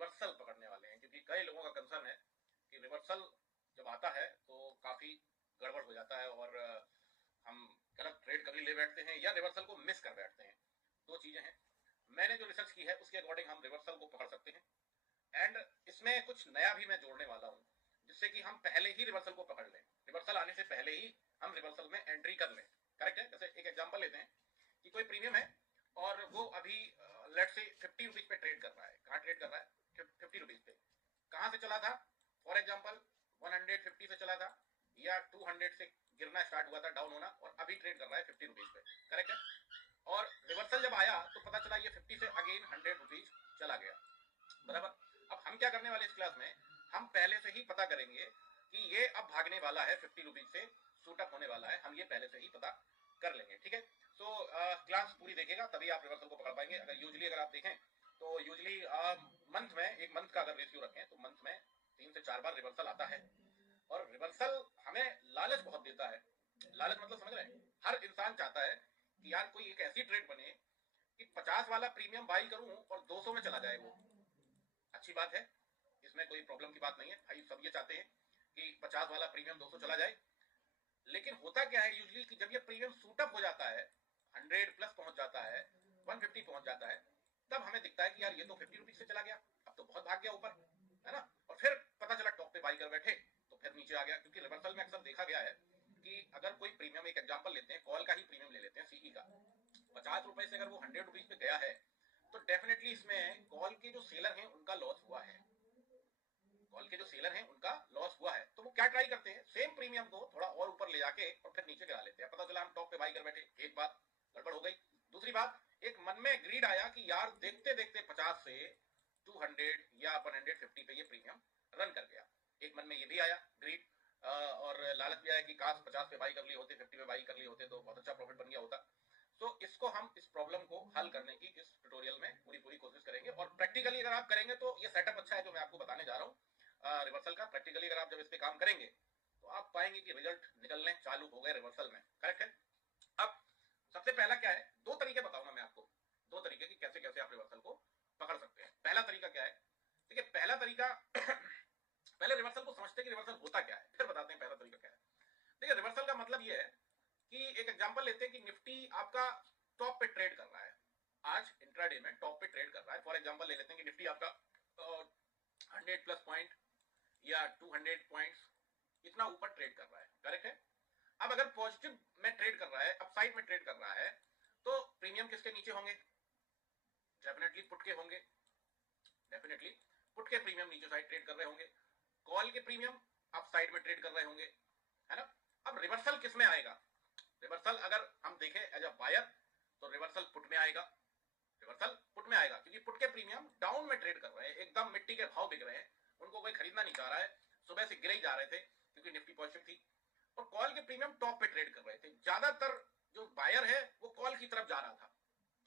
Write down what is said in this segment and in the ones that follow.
Reversal पकड़ने वाले हैं, क्योंकि कई लोगों का कंसर्न है कि रिवर्सल जब आता है तो काफी गड़बड़ हो जाता है और हम गलत ट्रेड कभी ले बैठते हैं या रिवर्सल को मिस कर बैठते हैं। दो चीजें हैं। मैंने जो रिसर्च की है उसके अकॉर्डिंग हम रिवर्सल को पकड़ सकते हैं, एंड इसमें कुछ नया भी मैं जोड़ने वाला हूं जिससे कि हम पहले ही रिवर्सल को पकड़ लें, रिवर्सल आने से पहले ही हम रिवर्सल में एंट्री कर लें। करेक्ट है। जैसे एक एग्जांपल लेते हैं कि कोई प्रीमियम है और वो अभी लेट से 50 रुपीज पे ट्रेड कर रहा है। कहाँ ट्रेड कर रहा है? 50 रुपीज पे। कहां से चला था? फॉर एग्जाम्पल 150 से चला था या 200 से गिरना स्टार्ट हुआ था, डाउन होना, और अभी ट्रेड कर रहा है 50 रुपीज पे। करेक्ट है। और रिवर्सल जब आया तो पता चला ये 50 से अगेन 100 रुपीज चला गया। बराबर। अब हम क्या करने वाले इस क्लास में, हम पहले से ही पता करेंगे कि ये अब भागने वाला है 50 रुपीज से, सूट अप होने वाला है, हम ये पहले से ही पता कर लेंगे। ठीक है। सो क्लास पूरी देखिएगा तभी आप रिवर्सल को पकड़ पाएंगे। अगर आप देखें तो यूजली मंथ में, एक मंथ का अगर रेशियो रखें तो मंथ में 3 से 4 बार रिवर्सल आता है। और रिवर्सल हमें लालच बहुत देता है। लालच मतलब समझ रहे हैं? हर इंसान चाहता है कि यार कोई एक ऐसी ट्रेड बने कि 50 वाला प्रीमियम बाई करूं और 200 में चला जाए। वो अच्छी बात है, इसमें कोई प्रॉब्लम की बात नहीं है भाई। सब ये चाहते हैं कि 50 वाला प्रीमियम 200 चला जाए। लेकिन होता क्या है यूजली कि जब ये प्रीमियम सूटअप हो जाता है, 100 प्लस पहुंच जाता है, 150 पहुंच जाता है, तब हमें दिखता है कि यार ये तो 50 रुपीज से चला गया, अब तो बहुत भाग गया ऊपर, है ना। और फिर पता चला टॉप पे बाई कर बैठे तो फिर नीचे आ गया। क्योंकि रिवर्सल में अक्सर देखा गया है कि अगर कोई प्रीमियम, एक एग्जाम्पल लेते हैं, कॉल का ही प्रीमियम ले लेते हैं, सीई का, 50 रुपए से अगर वो 100 रुपीज पे गया है तो डेफिनेटली इसमें कॉल के जो सेलर हैं उनका लॉस हुआ है। कॉल के जो सेलर हैं उनका लॉस हुआ है। तो वो क्या ट्राई करते हैं, सेम प्रीमियम को थोड़ा और ऊपर ले जाके और फिर नीचे गिरा लेते हैं। पता चला हम टॉप पे बाई कर बैठे, एक बात गड़बड़ हो गई। दूसरी बात, एक मन में ग्रीड आया कि यार देखते देखते 50 से 200 या 150 पे ये प्रीमियम रन कर गया। एक मन में ये भी आया ग्रीड, और लालच भी आया कि काश 50 पे बाई कर ली होते, 50 पे बाई कर ली होते तो बहुत अच्छा प्रॉफिट बन गया होता। तो इसको हम, इस प्रॉब्लम को हल करने की इस ट्यूटोरियल में पूरी कोशिश करेंगे। और प्रैक्टिकली अगर आप करेंगे तो ये सेटअप अच्छा है जो मैं आपको बताने जा रहा हूँ रिवर्सल का। प्रैक्टिकली अगर आप जब इस पे काम करेंगे तो आप पाएंगे कि रिजल्ट निकलने चालू हो गए रिवर्सल में। करेक्ट है। अब सबसे पहला क्या है, दो तरीके बताऊंगा मैं आपको, दो तरीके कि कैसे कैसे आप रिवर्सल को पकड़ सकते हैं। पहला तरीका क्या है? देखिए पहला तरीका पहले रिवर्सल को समझते हैं कि रिवर्सल होता क्या है, फिर बताते हैं पहला तरीका क्या है। देखिए रिवर्सल का मतलब यह है कि एक एग्जांपल लेते हैं कि निफ्टी आपका टॉप पे ट्रेड कर रहा है, आज इंट्राडे में टॉप पे ट्रेड कर रहा है। फॉर एग्जांपल ले लेते हैं कि निफ्टी आपका 100 प्लस पॉइंट या 200 पॉइंट्स इतना ऊपर ट्रेड कर रहा है। करेक्ट है। अब अगर पॉजिटिव में ट्रेड कर रहा है, अपसाइड में ट्रेड कर रहा है, तो प्रीमियम किसके नीचे होंगे? डेफिनेटली पुट के होंगे। डेफिनेटली पुट के प्रीमियम नीचे साइड ट्रेड कर रहे होंगे, कॉल के प्रीमियम अप साइड में ट्रेड कर रहे होंगे, है ना। अब रिवर्सल किस में आएगा? रिवर्सल अगर हम देखें एज अ बायर तो रिवर्सल पुट में आएगा। रिवर्सल पुट में आएगा क्योंकि पुट के प्रीमियम डाउन में ट्रेड कर रहे हैं, एकदम मिट्टी के भाव बिक रहे हैं, उनको कोई खरीदना नहीं चाह रहा है, सुबह से गिरे ही जा रहे थे क्योंकि निफ्टी पॉजिटिव थी। और कॉल के प्रीमियम टॉप पे ट्रेड कर रहे थे। ज्यादातर जो बायर है वो कॉल की तरफ जा रहा था।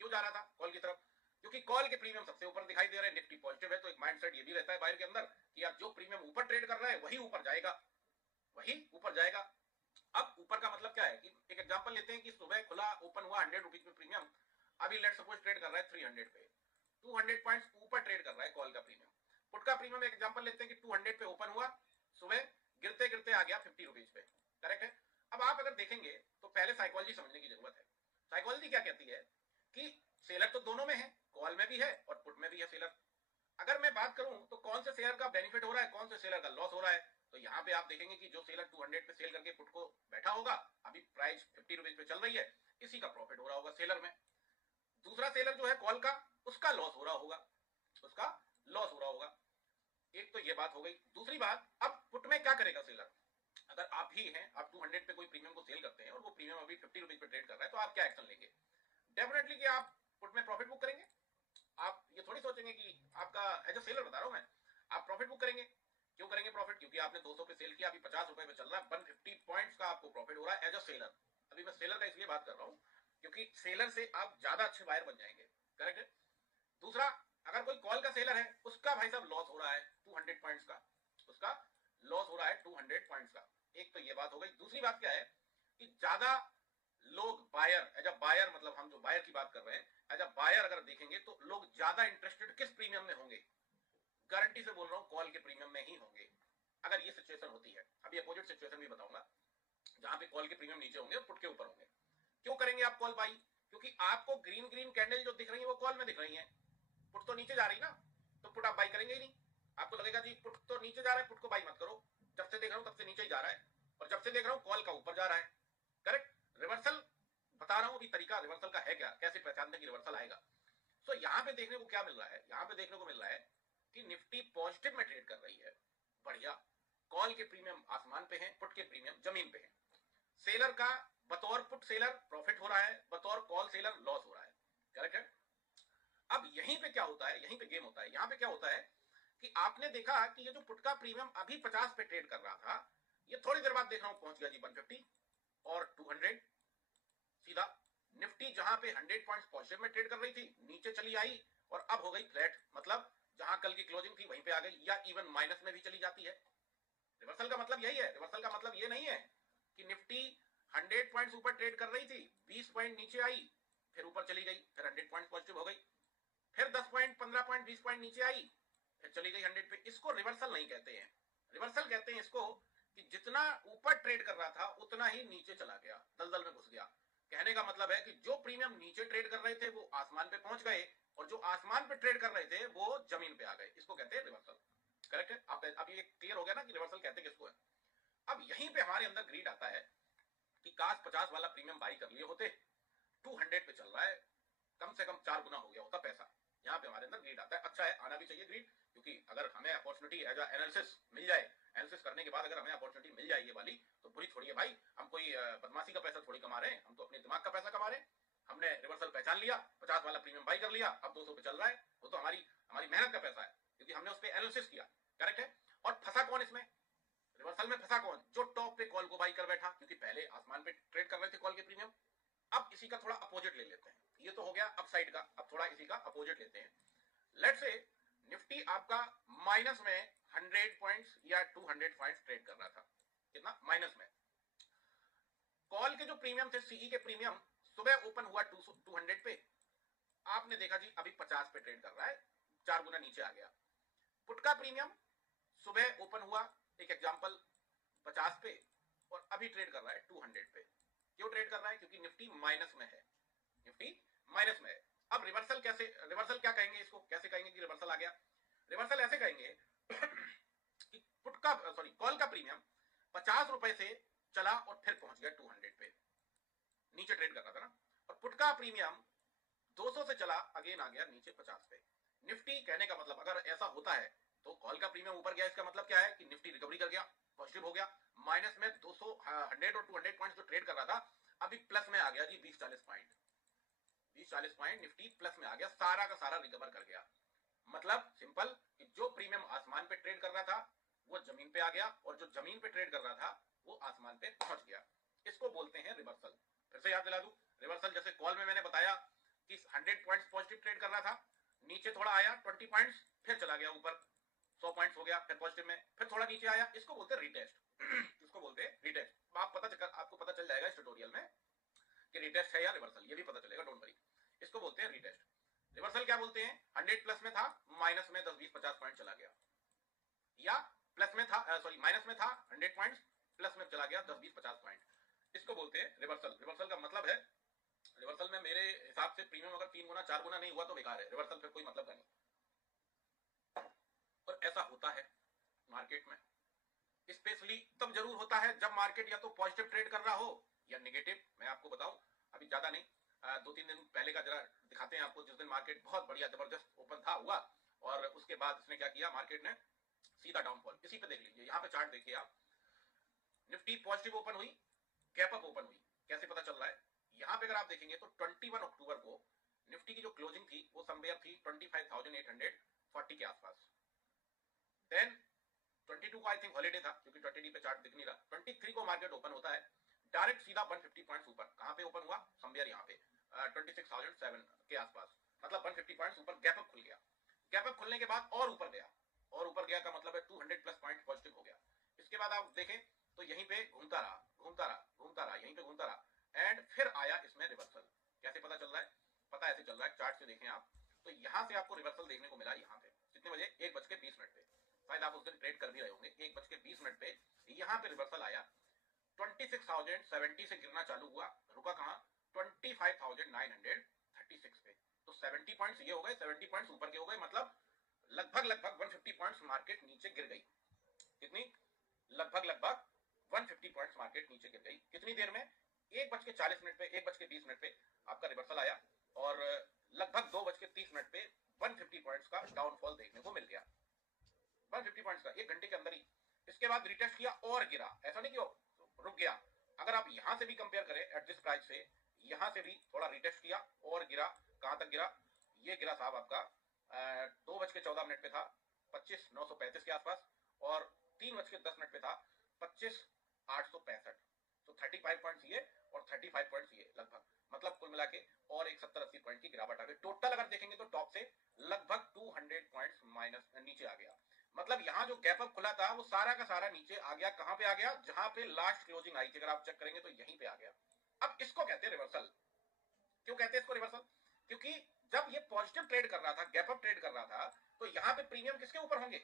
क्यों जा रहा था कॉल की तरफ? क्योंकि कॉल के प्रीमियम सबसे ऊपर दिखाई दे रहे हैं, निफ्टी पॉजिटिव है, तो एक माइंडसेट ये भी रहता है बायर के अंदर कि यार जो प्रीमियम ऊपर ट्रेड कर रहा है वही ऊपर जाएगा, वही ऊपर जाएगा। अब ऊपर का मतलब क्या है कि एक एग्जांपल लेते हैं कि सुबह खुला, ओपन हुआ 100 रुपीज में प्रीमियम, अभी लेट सपोज ट्रेड कर रहा है 300 पे, 200 पॉइंट्स ऊपर ट्रेड कर रहा है कॉल का प्रीमियम। पुट का प्रीमियम एक एग्जांपल लेते हैं कि 200 पे ओपन हुआ, सुबह गिरते गिरते आ गया 50 रुपीज पे। करेक्ट है। अब आप अगर देखेंगे तो पहले साइकोलॉजी समझने की जरूरत है। साइकोलॉजी क्या कहती है कि सेलर तो दोनों में है, कॉल में भी है और पुट में भी है सेलर। अगर मैं बात करूं तो कौन से शेयर का बेनिफिट हो रहा है, कौन से शेयर का लॉस हो रहा है, तो यहां पे आप देखेंगे कि जो सेलर 200 पे सेल करके पुट को बैठा होगा, अभी प्राइस 50 रुपीज पे चल रही है, इसी का प्रॉफिट हो रहा होगा सेलर में। दूसरा सेलर जो है कॉल का, उसका लॉस हो रहा होगा, उसका लॉस हो रहा होगा। एक तो ये बात हो गई। दूसरी बात, अब पुट में क्या करेगा सेलर? अगर आप ही हैं, आप 200 पे कोई प्रीमियम को सेल करते हैं और वो प्रीमियम अभी 50 रुपीज पे ट्रेड कर रहा है, तो आप क्या एक्शन लेंगे? डेफिनेटली कि आप पुट में प्रॉफिट बुक करेंगे। आप ये थोड़ी सोचेंगे कि आपका, एज अ सेलर बता रहा हूं मैं, आप प्रॉफिट बुक करेंगे। क्यों करेंगे प्रॉफिट? क्योंकि आपने 200 पे सेल किया, अभी 50 रुपए पे चल रहा है, 150 पॉइंट्स का आपको प्रॉफिट हो रहा है एज अ सेलर। अभी मैं सेलर का इसलिए बात कर रहा हूं क्योंकि सेलर से आप ज्यादा अच्छे बायर बन जाएंगे। करेक्ट है। दूसरा, अगर कोई कॉल का सेलर है, उसका भाई साहब लॉस हो रहा है 200 पॉइंट्स का, उसका लॉस हो रहा है 200 पॉइंट्स का। एक तो ये बात हो गई। दूसरी बात क्या है कि ज्यादा लोग बायर, एज अ बायर, मतलब हम जो बायर की बात कर रहे हैं, एज अ बायर अगर देखेंगे तो लोग ज्यादा इंटरेस्टेड किस प्रीमियम में होंगे? से बोल रहा हूं कॉल के प्रीमियम में ही होंगे अगर ये सिचुएशन होती है। अभी अपोजिट सिचुएशन भी बताऊंगा जहां पे कॉल के प्रीमियम नीचे होंगे और पुट के ऊपर होंगे। क्यों करेंगे आप कॉल बाई? क्योंकि आपको ग्रीन ग्रीन कैंडल जो दिख रही है वो कॉल में दिख रही है, पुट तो नीचे जा रही ना, तो पुट आप बाई करेंगे ही नहीं। आपको लगेगा जी पुट तो नीचे जा रहा है, पुट को बाई मत करो, जब से देख रहा हूं तब से नीचे ही जा रहा है, और जब से देख रहा हूं कॉल का ऊपर जा रहा है। करेक्ट। रिवर्सल बता रहा हूं अभी तरीका रिवर्सल का है क्या, कैसे पहचानते कि रिवर्सल आएगा। सो यहां पे देखने को क्या मिल रहा है, यहां पे देखने को मिल रहा है कि निफ्टी पॉजिटिव में ट्रेड कर रही है, बढ़िया। कॉल के प्रीमियम आसमान पे है, पुट के प्रीमियम जमीन पे है। सेलर का बतौर पुट सेलर प्रॉफिट हो रहा है, बतौर कॉल सेलर लॉस हो रहा है। करेक्ट है। अब यहीं पे क्या होता है, यहीं पे गेम होता है। यहां पे क्या होता है कि आपने देखा कि ये जो पुट का प्रीमियम अभी 50 पे ट्रेड कर रहा था, ये थोड़ी देर बाद देख रहा हूं पहुंच गया जी 150 और 200। सीधा निफ्टी जहां पे 100 पॉइंट्स पॉजिटिव में ट्रेड कर रही थी, नीचे चली आई और अब हो गई फ्लैट, मतलब जहां कल की क्लोजिंग थी वहीं पे आ गई, या इवन माइनस में भी चली जाती है। रिवर्सल का मतलब यही है। रिवर्सल का मतलब ये नहीं है कि निफ्टी 100 पॉइंट्स ऊपर ट्रेड कर रही थी, 20 पॉइंट नीचे आई, फिर ऊपर चली गई, फिर 100 पॉइंट पॉजिटिव हो गई, फिर 10 पॉइंट 15 पॉइंट 20 पॉइंट नीचे आई, फिर चली गई 100 पे। इसको रिवर्सल नहीं कहते हैं। रिवर्सल कहते हैं इसको कि जितना ऊपर ट्रेड कर रहा था उतना ही नीचे चला गया, दलदल में घुस गया। कहने का मतलब है कि जो प्रीमियम नीचे ट्रेड कर रहे थे वो आसमान पे पहुंच गए, और जो आसमान पे ट्रेड कर रहे थे वो जमीन पे आ गए। इसको कहते हैं रिवर्सल। करेक्ट है। अब ये क्लियर हो गया ना कि रिवर्सल कहते किसको है। अब यहीं पे हमारे अंदर ग्रीड आता है कि काश 50 वाला प्रीमियम बाई कर लिए होते, 200 पे चल रहा है, कम से कम 4 गुना हो गया होता पैसा। यहाँ पे हमारे अंदर ग्रीड आता है। अच्छा है, आना भी चाहिए ग्रीड, क्योंकि अगर हमें अपॉर्चुनिटी एज एनालिसिस मिल जाए, एनालिसिस करने के बाद अगर हमें अपॉर्चुनिटी मिल जाए ये वाली, तो बुरी छोड़िए भाई, हम कोई बदमाशी का पैसा थोड़ी कमा रहे हैं, हम तो अपने दिमाग का पैसा कमा रहे हैं। हमने रिवर्सल पहचान लिया, 50 वाला प्रीमियम बाई कर लिया, अब 200 पे चल रहा है, वो तो हमारी हमारी मेहनत का पैसा है, क्योंकि हमने उस पर एनालिसिस किया। करेक्ट है। और फंसा कौन इसमें? रिवर्सल में फंसा कौन? जो टॉप पे कॉल को बाई कर बैठा, क्योंकि पहले आसमान पे ट्रेड कर रहे थे कॉल के प्रीमियम। अब इसी का थोड़ा अपोजिट ले लेते हैं, ये तो हो गया अपसाइड का, अब थोड़ा इसी का अपोजिट लेते हैं। लेट्स से निफ्टी आपका माइनस में 100 पॉइंट्स या 200 पॉइंट्स ट्रेड कर रहा था। कितना? माइनस में। कॉल के जो प्रीमियम थे, सीई के प्रीमियम, सुबह ओपन हुआ 200 पे, आपने देखा जी अभी 50 पे ट्रेड कर रहा है, 4 गुना नीचे आ गया। पुट का प्रीमियम सुबह ओपन हुआ, एक एग्जांपल, 50 पे, और अभी ट्रेड कर रहा है 200 पे। क्यों ट्रेड कर रहा है? क्योंकि निफ्टी माइनस में है, निफ्टी माइनस में है। अब रिवर्सल कैसे, रिवर्सल क्या कहेंगे इसको, कैसे कहेंगे कि रिवर्सल आ गया? रिवर्सल ऐसे कहेंगे कि पुट का सॉरी कॉल का प्रीमियम 50 रुपए से चला और फिर पहुंच गया 200 पे, नीचे ट्रेड कर रहा था ना, और पुट का प्रीमियम 200 से चला, अगेन आ गया नीचे 50 पे। निफ्टी, कहने का मतलब अगर ऐसा होता है तो कॉल का प्रीमियम ऊपर गया, इसका मतलब क्या है कि निफ्टी रिकवरी कर गया, पॉजिटिव हो गया। माइनस में 200 100 और 200 पॉइंट्स जो ट्रेड कर रहा था, अभी प्लस में आ गया जी 20-40 पॉइंट, 20-40 पॉइंट निफ्टी प्लस में आ गया, सारा का सारा रिकवर कर गया। मतलब सिंपल कि जो प्रीमियम आसमान पे ट्रेड कर रहा था वो जमीन पे आ गया, और जो जमीन पे ट्रेड कर रहा था वो आसमान पे पहुंच गया। इसको बोलते हैं रिवर्सल। फिर से याद दिला दूं, रिवर्सल जैसे कॉल में मैंने बताया कि 100 पॉइंट्स पॉजिटिव ट्रेड कर रहा था, नीचे थोड़ा आया 20 पॉइंट्स, फिर चला गया ऊपर 100 पॉइंट्स हो गया, फिर पॉजिटिव में, फिर थोड़ा नीचे आया, इसको बोलते हैं रिटेस्ट। इसको बोलते हैं रिटेस्ट। आपको पता चल जाएगा इस ट्यूटोरियल में कि रिटेस्ट है या रिवर्सल, ये भी पता चलेगा, डोंट वरी। इसको बोलते हैं रिटेस्ट। रिवर्सल क्या बोलते हैं? 100 प्लस में था, माइनस में 10-20-50 पॉइंट चला गया, या प्लस में था सॉरी माइनस में था 100 पॉइंट्स, प्लस में चला गया 10-20-50 पॉइंट, इसको बोलते हैं रिवर्सल। रिवर्सल का मतलब है, रिवर्सल में मेरे हिसाब से प्रीमियम अगर 3 गुना 4 गुना नहीं हुआ तो बेकार है, रिवर्सल फिर कोई मतलब का नहीं। और ऐसा होता है मार्केट में, स्पेशली तब जरूर होता है जब मार्केट या तो पॉजिटिव ट्रेड कर रहा हो या नेगेटिव। मैं आपको बताऊं, अभी ज्यादा नहीं, 2-3 दिन पहले का जरा दिखाते हैं आपको, जिस दिन मार्केट बहुत बढ़िया जबरदस्त ओपन था हुआ, और उसके बाद इसने क्या किया, मार्केट ने सीधा डाउनफॉल। इसी पे देख लीजिए, यहाँ पे चार्ट देखिए आप, निफ्टी पॉजिटिव ओपन हुई, गैप अप ओपन हुई। कैसे पता चल रहा है? यहाँ पे अगर आप देखेंगे तो 21 अक्टूबर को निफ्टी की जो क्लोजिंग थी वो समवेयर थी 25,840 के आसपास। देन 22 को आई थिंक हॉलीडे था, क्योंकि 20 पे चार्ट दिख नहीं रहा। 23 को मार्केट ओपन होता है, डायरेक्ट सीधा 150 पॉइंट्स ऊपर। कहां पे ओपन हुआ? समवेयर यहाँ पे 26,007 के आसपास, मतलब 150 पॉइंट्स ऊपर गैप अप खुल गया। गैप अप खुलने के बाद और ऊपर गया, और ऊपर गया का मतलब है 200 प्लस पॉइंट पॉजिटिव हो गया। इसके बाद आप देखें तो यहीं पे घूमता रहा, घूमता रहा, घूमता रहा, यहीं पे घूमता रहा, एंड फिर आया इसमें रिवर्सल। कैसे पता चल रहा है? पता ऐसे चल रहा है, चार्ट से देखें आप तो, यहां से आपको रिवर्सल देखने को मिला। यहाँ पे कितने बजे? 1:20 पे शायद आप उस दिन ट्रेड कर भी रहे होंगे। 1:20 पे यहाँ पे रिवर्सल आया, 26,070 से गिरना चालू हुआ, रुका कहाँ 25,936 पे। तो 70 पॉइंट्स ये हो गए, 70 पॉइंट्स ऊपर के हो गए, मतलब लगभग 150 पॉइंट्स मार्केट नीचे गिर गई। कितनी? लगभग 150 पॉइंट्स मार्केट नीचे गिर गई। कितनी देर में? 1:40 पे, 1:20 पे आपका रिवर्सल आया और लगभग 2:30 पे 150 पॉइंट्स का डाउनफॉल देखने को मिल गया। 150 पॉइंट्स का 1 घंटे के अंदर ही। इसके बाद रिटेस्ट किया और गिरा, ऐसा नहीं कि रुक गया। अगर आप यहां से भी कंपेयर करें एट दिस प्राइस से, यहां से भी थोड़ा रिटेस्ट किया और गिरा। कहां तक गिरा? ये गिरा साहब आपका 2:14 पे था 25,935 के आसपास, और 3:10 पे था 25,865। तो 35 पॉइंट्स ये और 35 पॉइंट्स ये लगभग, मतलब कुल मिला के और एक 70-80 पॉइंट की गिरावट आ गई। टोटल अगर देखेंगे तो टॉप से लगभग 200 पॉइंट्स माइनस नीचे आ गया। मतलब यहाँ जो गैप अप खुला था वो सारा का सारा नीचे आ गया। कहां पे आ गया? जहां पे लास्ट क्लोजिंग आई थी, अगर आप चेक करेंगे तो यहीं पे आ गया। अब इसको कहते हैं रिवर्सल। क्यों कहते हैं इसको रिवर्सल? क्योंकि जब ये पॉजिटिव ट्रेड कर रहा था, गैप अप ट्रेड कर रहा था, तो यहाँ पे प्रीमियम किसके ऊपर होंगे?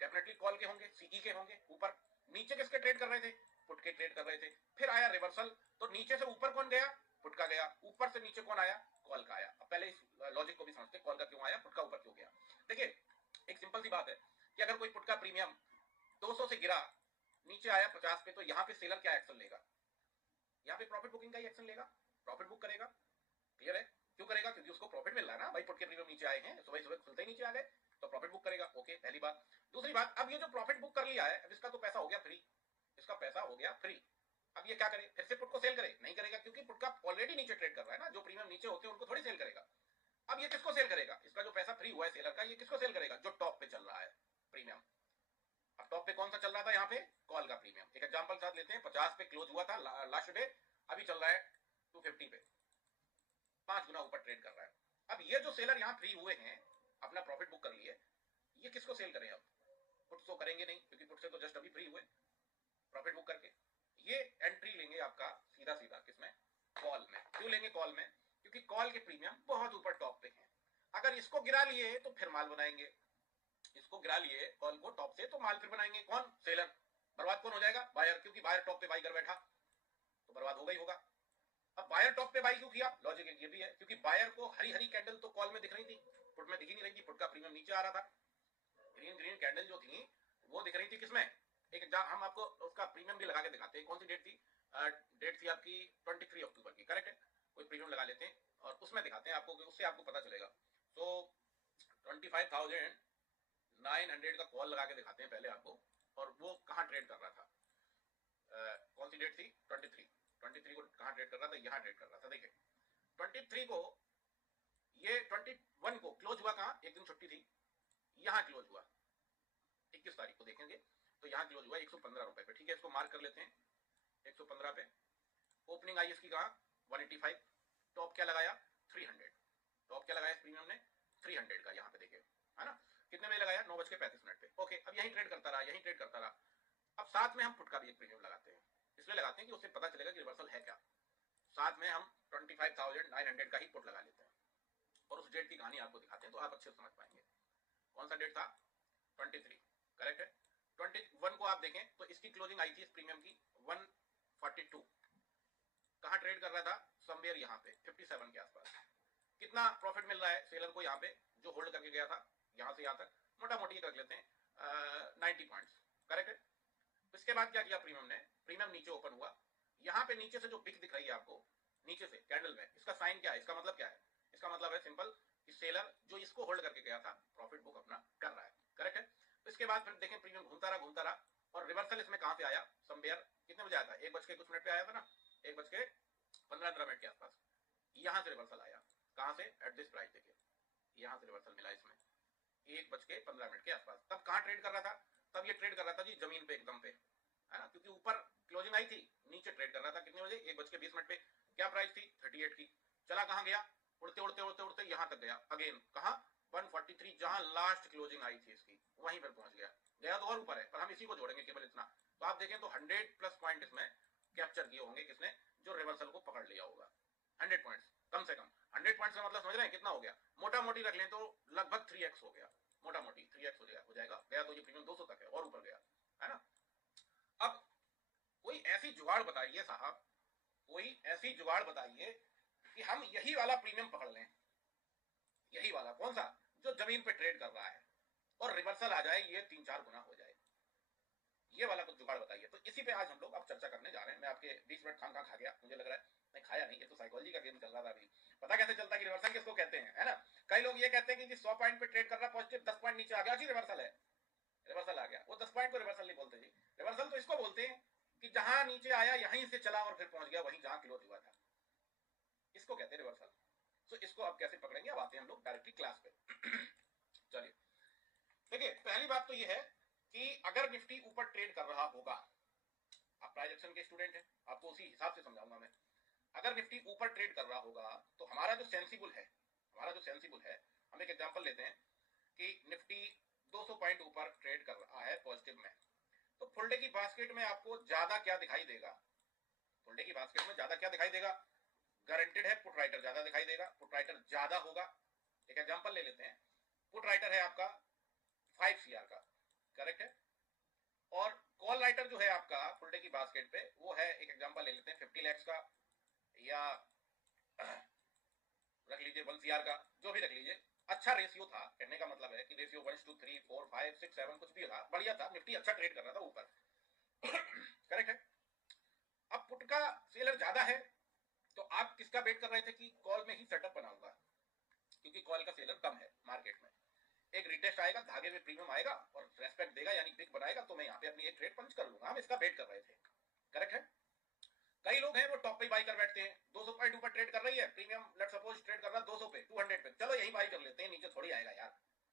डेफिनेटली कॉल के होंगे, सीई के होंगे ऊपर। नीचे किसके ट्रेड कर रहे थे? पुट के ट्रेड कर रहे थे। फिर आया रिवर्सल, तो नीचे से ऊपर कौन गया? पुट का गया। ऊपर से नीचे कौन आया? कॉल का आया। अब पहले इस लॉजिक को भी समझते, कॉल का क्यों आया, पुट का ऊपर क्यों गया। देखिए एक सिंपल सी बात है कि अगर कोई पुट का प्रीमियम 200 से गिरा, नीचे आया 50 पे, तो यहाँ पे सेलर क्या एक्शन लेगा? यहाँ पे प्रॉफिट बुकिंग का ही एक्शन लेगा, प्रॉफिट बुक करेगा। क्लियर है? क्यों करेगा? क्योंकि उसको प्रॉफिट मिल रहा है ना भाई, पुट के प्रीमियम नीचे आए हैं, सुबह सुबह खुलते ही नीचे आ गए, तो प्रॉफिट बुक करेगा। ओके, पहली बात। दूसरी बात, अब ये जो प्रॉफिट बुक कर लिया है, अब इसका तो पैसा हो गया फ्री, इसका पैसा हो गया फ्री। अब ये क्या करे? फिर से पुट को सेल करे? नहीं करेगा, क्योंकि पुट का ऑलरेडी नीचे ट्रेड कर रहा है ना। जो प्रीमियम नीचे होते हैं उनको थोड़ी सेल करेगा। अब ये किसको सेल करेगा? इसका जो पैसा फ्री हुआ है सेलर का, ये किसको सेल करेगा? जो टॉप पे चल रहा है प्रीमियम। अब टॉप पे कौन सा चल रहा था? यहाँ पे कॉल का प्रीमियम। एक एग्जांपल साथ लेते हैं, 50 पे क्लोज हुआ था लास्ट डे, अभी चल रहा है 250 पे, 5 गुना ऊपर ट्रेड कर रहा है। अब ये जो सेलर यहाँ फ्री हुए हैं, अपना प्रॉफिट बुक कर लिए, ये किसको सेल करें? अब पुट तो करेंगे नहीं, क्योंकि पुट से तो जस्ट अभी फ्री हुए, प्रॉफिट बुक करके ये एंट्री लेंगे आपका सीधा सीधा किसमें? कॉल में। क्यों लेंगे कॉल में? क्योंकि कॉल के प्रीमियम बहुत ऊपर टॉप पे हैं। अगर इसको गिरा लिए तो फिर माल बनाएंगे, इसको गिरा लिए कॉल को टॉप से, तो माल फिर बनाएंगे कौन? सेलर। बर्बाद कौन हो जाएगा? बायर, क्योंकि बायर टॉप पे बाई कर बैठा, तो बर्बाद होगा ही होगा। अब बायर टॉप पे बाई क्यों किया? लॉजिक ये भी है, क्योंकि बायर को हरी हरी कैंडल तो कॉल में दिख रही थी, पुट में दिख ही नहीं रही थी। पुट का प्रीमियम नीचे आ रहा था, ग्रीन ग्रीन कैंडल जो थी वो दिख रही थी किसमें? एक हम आपको उसका प्रीमियम भी लगा के दिखाते हैं। कौन सी डेट थी? डेट थी आपकी 23 अक्टूबर की, करेक्ट है? कोई प्रीमियम लगा लेते हैं और उसमें दिखाते हैं आपको, उससे आपको पता चलेगा। सो 25,900 का कॉल लगा के दिखाते हैं पहले आपको, और वो कहाँ ट्रेड कर रहा था। कौन सी डेट थी? 23 को कहाँ ट्रेड कर रहा था? यहाँ ट्रेड कर रहा था। देखिए 23 को, ये 21 को क्लोज हुआ कहाँ? एक दिन छुट्टी थी, यहाँ क्लोज हुआ 21 तारीख को, देखेंगे तो यहाँ क्लोज हुआ 115 रुपए पे। ठीक है, इसको मार्क कर लेते हैं 115 पे। ओपनिंग आई इसकी कहाँ? 185। टॉप क्या लगाया? 300। टॉप क्या लगाया इस प्रीमियम ने? 300 का, यहाँ पे देखिए, है ना? कितने में लगाया? 9:35 पे। ओके, अब यहीं ट्रेड करता रहा, यहीं ट्रेड करता रहा। अब साथ में हम पुट का भी एक प्रीमियम लगाते हैं, इसलिए लगाते हैं कि उससे पता चलेगा कि रिवर्सल है क्या। साथ में हम 25,900 का ही पुट लगा लेते हैं और उस डेट की कहानी आपको दिखाते हैं, तो आप अच्छे से समझ पाएंगे। कौन सा डेट था? 23, करेक्ट है। 21 को आप देखें तो इसकी क्लोजिंग आई थी इस प्रीमियम की 142। कहां ट्रेड कर रहा था? समवेयर यहाँ पे 57 के आसपास। कितना प्रॉफिट मिल रहा है सेलर को यहाँ पे, जो होल्ड करके गया था यहाँ से यहाँ तक? मोटा मोटी कर लेते हैं 90 पॉइंट्स, करेक्ट है। इसके बाद क्या किया प्रीमियम ने? प्रीमियम नीचे ओपन हुआ, यहाँ पे नीचे से जो पिक दिख रही है आपको नीचे से कैंडल में, इसका साइन क्या है? इसका मतलब क्या है? इसका मतलब है सिंपल कि सेलर जो इसको होल्ड करके गया था प्रॉफिट बुक अपना कर रहा है, करेक्ट है। तो इसके बाद फिर देखें प्रीमियम घूमता रहा और रिवर्सल इसमें कहां से आया? समवेयर कितने बजे आया था? 1:00 पे आया था ना, 1:15 के आसपास। यहां से रिवर्सल आया, कहां से? At this price. देखिए यहां से रिवर्सल मिला इसमें 1:15 के आसपास। तब कहां ट्रेड कर रहा था? तब ये ट्रेड कर रहा था जी जमीन पे, एकदम पे, है ना, क्योंकि ऊपर क्लोजिंग आई थी, नीचे ट्रेड कर रहा था। कितने बजे? 1:20 पे। क्या प्राइस थी? 38 की। चला कहां गया? उड़ते उड़ते उड़ते उड़ते यहां तक गया, अगेन कहां? 143, जहां लास्ट क्लोजिंग आई थी इसकी, वहीं पर पहुंच गया। गया तो और ऊपर है, पर हम इसी को जोड़ेंगे केवल इतना। तो आप देखें तो 100+ पॉइंट इसमें कैप्चर किए होंगे किसने? जो रिवर्सल को पकड़ लिया होगा। 100 पॉइंट्स कम से कम। 100 पॉइंट्स का मतलब समझ रहे हैं कितना हो गया? मोटा मोटी रख लें तो लगभग 3x हो गया, मोटा मोटी 3x हो जाएगा। गया तो ये प्रीमियम 200 तक है और ऊपर गया, है ना। अब कोई ऐसी जुगाड़ बताइए साहब, कोई ऐसी जुगाड़ बताइए कि हम यही वाला प्रीमियम पकड़ लें, यही वाला कौन सा, जो जमीन पे ट्रेड कर रहा है और रिवर्सल आ जाए, ये 3-4 गुना हो जाए, ये वाला कुछ जुगाड़ बताइए। तो इसी पे आज हम लोग अब चर्चा करने जा रहे हैं। मैं आपके 20 मिनट खाम खा गया, मुझे लग रहा है। नहीं खाया नहीं, ये तो साइकोलॉजी का गेम चल रहा था अभी। पता कैसे चलता है कि रिवर्सल किसको कहते हैं, है ना। कई लोग ये कहते हैं कि 100 पॉइंट पे ट्रेड कर रहा, पॉजिटिव 10 पॉइंट नीचे आ गया जी रिवर्सल है, रिवर्सल आ गया। वो 10 पॉइंट को रिवर्सल नहीं बोलते जी। रिवर्सल तो इसको बोलते हैं कि जहां नीचे आया यहीं से चला और फिर पहुंच गया वहीं जहां क्लोज हुआ था, इसको कहते हैं रिवर्सल। तो इसको अब कैसे पकड़ेंगे, अब आते हैं हम लोग डायरेक्टली क्लास पे। चलिए देखिए, पहली बात तो ये है कि अगर निफ्टी ऊपर ट्रेड कर रहा होगा, आप प्राइस एक्शन के स्टूडेंट हैं, आपको उसी हिसाब से समझाऊंगा मैं। अगर निफ्टी ऊपर ट्रेड कर रहा होगा तो हमारा जो सेंसिबल है, हम एक एग्जांपल लेते हैं कि निफ्टी 200 पॉइंट ऊपर ट्रेड कर रहा है पॉजिटिव में, तो फुल डे की बास्केट में आपको ज्यादा क्या दिखाई देगा, फुल डे की बास्केट में ज्यादा क्या दिखाई देगा, गारंटेड है पुट राइटर ज्यादा दिखाई देगा, पुट राइटर ज्यादा होगा। एक एग्जांपल ले लेते हैं, पुट राइटर है आपका 5 सीआर का, करेक्ट है, और कॉल राइटर जो है आपका फुल डे की बास्केट पे वो है, एक एग्जांपल ले लेते हैं 50 लाख का, या रख लीजिए 1 सीआर का, जो भी रख लीजिए। अच्छा रेशियो था, कहने का मतलब है कि रेशियो 1 to 3 4 5 6 7 कुछ भी था, बढ़िया था, निफ्टी अच्छा ट्रेड कर रहा था ऊपर। करेक्ट है। अब पुट का सेलर ज्यादा है, तो आप किसका वेट कर रहे थे कि कॉल में ही सेटअप बनाऊंगा, क्योंकि कॉल का सेलर कम है मार्केट में। एक रिटेस्ट आएगा, धागे में प्रीमियम आएगा और रेस्पेक्ट देगा यानी बिग बनाएगा, तो मैं यहाँ पे अपनी एक ट्रेड पंच कर लूंगा। हम इसका वेट कर रहे थे, करेक्ट है। कई लोग हैं वो टॉप पे बाई कर बैठते हैं, 200 पॉइंट ऊपर ट्रेड कर रही है, प्रीमियम लेट सपोज ट्रेड कर रहा है 200 पे 200 पे, चलो यही बाई कर लेते हैं, नीचे थोड़ी आएगा यार,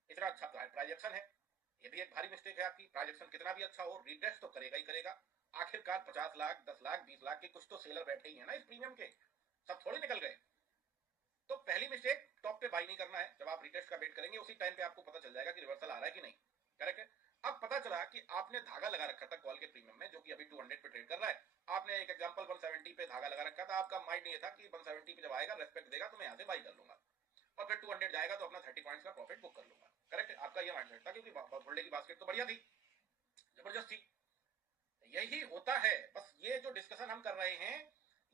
इतना अच्छा प्राइजेक्शन है। ये भी एक भारी मिस्टेक है आपकी, प्राइजेक्शन कितना भी अच्छा हो रिटेस्ट तो करेगा ही करेगा। आखिरकार 50 लाख 10 लाख 20 लाख के कुछ तो सेलर बैठे ही है ना इस प्रीमियम के, सब थोड़ी निकल गए। तो पहली मिस्टेक, टॉप पे बाई नहीं करना है। जब आप रिटेस्ट का वेट करेंगे उसी टाइम पे आपको पता चल जाएगा कि रिवर्सल आ रहा है कि नहीं, करेक्ट है। अब पता चला कि आपने धागा लगा रखा था कॉल के प्रीमियम में, जो कि अभी 200 पे ट्रेड कर रहा है, आपने एक एग्जांपल 170 पे धागा लगा रखा था, आपका माइंड ये था कि 170 पे जब आएगा रेस्पेक्ट देगा तो मैं यहाँ से बाई कर लूंगा, और फिर 200 जाएगा तो अपना 30 पॉइंट्स का प्रॉफिट बुक कर लूंगा, करेक्ट है। आपका ये माइंडसेट था, क्योंकि होल्डे की बास्केट तो बढ़िया थी, जबरदस्त थी। यही होता है, बस ये जो डिस्कशन हम कर रहे हैं,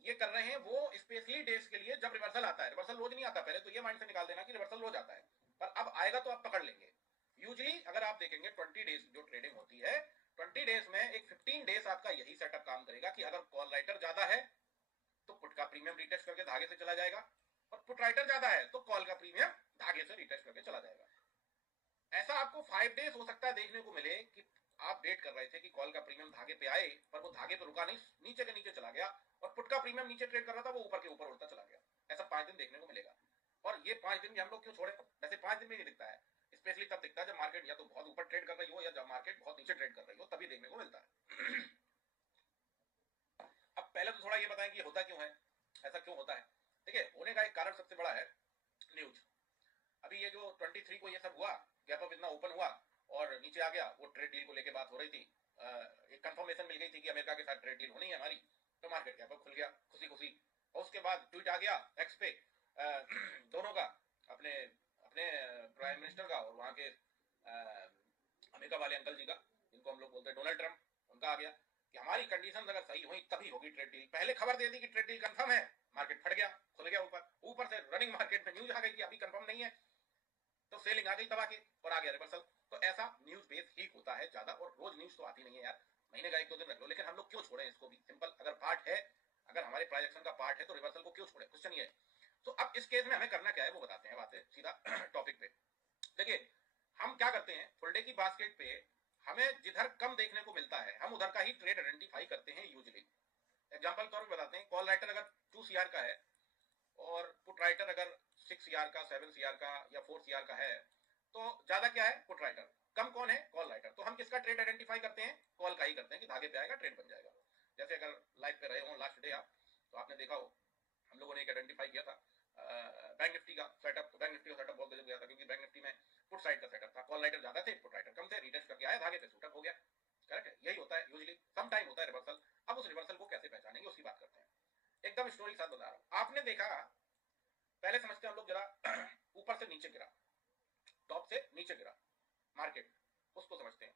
ये कर रहे हैं वो स्पेशली डेज के लिए जब रिवर्सल आता है। रिवर्सल रोज नहीं आता, पहले तो ये माइंड से निकाल देना कि रिवर्सल रोज आता है, पर अब आएगा तो आप पकड़ लेंगे। यूजली अगर आप देखेंगे 20 डेज जो ट्रेडिंग होती है, 20 डेज में एक 15 डेज आपका यही सेटअप काम करेगा कि अगर कॉल राइटर ज्यादा है तो पुट का प्रीमियम रिटेस्ट करके धागे से चला जाएगा, और पुट राइटर ज्यादा है तो कॉल का प्रीमियम धागे से रिटेस्ट करके चला जाएगा। ऐसा आपको 5 डेज हो सकता है देखने को मिले कि आप वेट कर रहे थे कि कॉल का प्रीमियम धागे पे आए, पर वो धागे पे रुका नहीं, नीचे के नीचे चला गया, और पुट का प्रीमियम नीचे ट्रेड कर रहा था, वो ऊपर के ऊपर उड़ता चला गया। ऐसा 5 दिन देखने को मिलेगा। और ये 5 दिन भी हम लोग क्यों छोड़े, वैसे 5 दिन में नहीं दिखता है, स्पेशली तब दिखता है जब मार्केट या तो बहुत ऊपर ट्रेड कर रही हो या जब मार्केट बहुत नीचे ट्रेड कर रही हो, तभी देखने को मिलता है। अब पहले तो थोड़ा ये बताएं कि होता क्यों है, ऐसा क्यों होता है। देखिए, होने का एक कारण सबसे बड़ा है न्यूज। अभी ये जो 23 को ये सब हुआ, गैप अप इतना ओपन हुआ और नीचे आ गया, वो ट्रेड डील को लेके बात हो रही थी, एक कंफर्मेशन मिल गई थी कि अमेरिका के साथ ट्रेड डील होनी है हमारी, तो मार्केट गैप अप खुल गया खुशी खुशी। और उसके बाद ट्वीट आ गया एक्स पे दोनों का, अपने अपने प्राइम मिनिस्टर का और वहां के अमेरिका वाले अंकल जी का, जिनको हम लोग बोलते हैं डोनाल्ड ट्रंप, उनका आ गया कि हमारी कंडीशन अगर सही हुई तभी होगी ट्रेड डील। पहले खबर दे दी कि ट्रेड डील कंफर्म है, मार्केट फट गया, खुल गया ऊपर, ऊपर से रनिंग मार्केट में न्यूज आ गई कि अभी कंफर्म नहीं है, तो सेलिंग आ गई दबा के और आ गया रिवर्सल। तो ऐसा न्यूज बेस ही होता है ज्यादा, और रोज न्यूज तो आती नहीं है यार, महीने का 1-2 दिन रख लो, लेकिन हम लोग क्यों छोड़े इसको भी, सिंपल, अगर पार्ट है, अगर हमारे प्राइजेक्शन का पार्ट है तो रिवर्सल को क्यों छोड़े, क्वेश्चन ये है। तो अब इस केस में हमें करना क्या है वो बताते हैं, बातें सीधा टॉपिक पे। देखिए, हम क्या करते हैं, फुल डे की बास्केट पे हमें जिधर कम देखने को मिलता है हम उधर का ही ट्रेड आइडेंटिफाई करते हैं यूजली। एग्जांपल तौर पे बताते हैं, कॉल राइटर अगर 2 सीआर का है और पुट राइटर अगर 6 सीआर का 7 सीआर का या 4 सीआर का है, तो ज्यादा क्या है पुट राइटर, कम कौन है कॉल राइटर। तो हम किसका ट्रेड आइडेंटिफाई करते हैं, कॉल का ही करते हैं कि धागे पे आएगा ट्रेड बन जाएगा। जैसे अगर लाइव पे रहे हो लास्ट डे आप, तो आपने देखा हो हम लोगों ने एक आइडेंटिफाई किया था बैंक निफ्टी का सेटअप। तो बैंक निफ्टी का सेटअप बहुत गजब गया था, क्योंकि बैंक निफ्टी में पुट साइड का सेटअप था, कॉल राइटर ज्यादा थे पुट राइटर कम थे, रिटेस्ट करके आया धागे पे सूटअप हो गया, करेक्ट है। यही होता है यूजली, सम टाइम होता है रिवर्सल। अब उस रिवर्सल को कैसे पहचानेंगे उसकी बात करते हैं। एकदम स्टोरी के साथ बता रहा हूं, आपने देखा, पहले समझते हैं हम लोग जरा ऊपर से नीचे गिरा, टॉप से नीचे गिरा, मार्केट, उसको समझते हैं।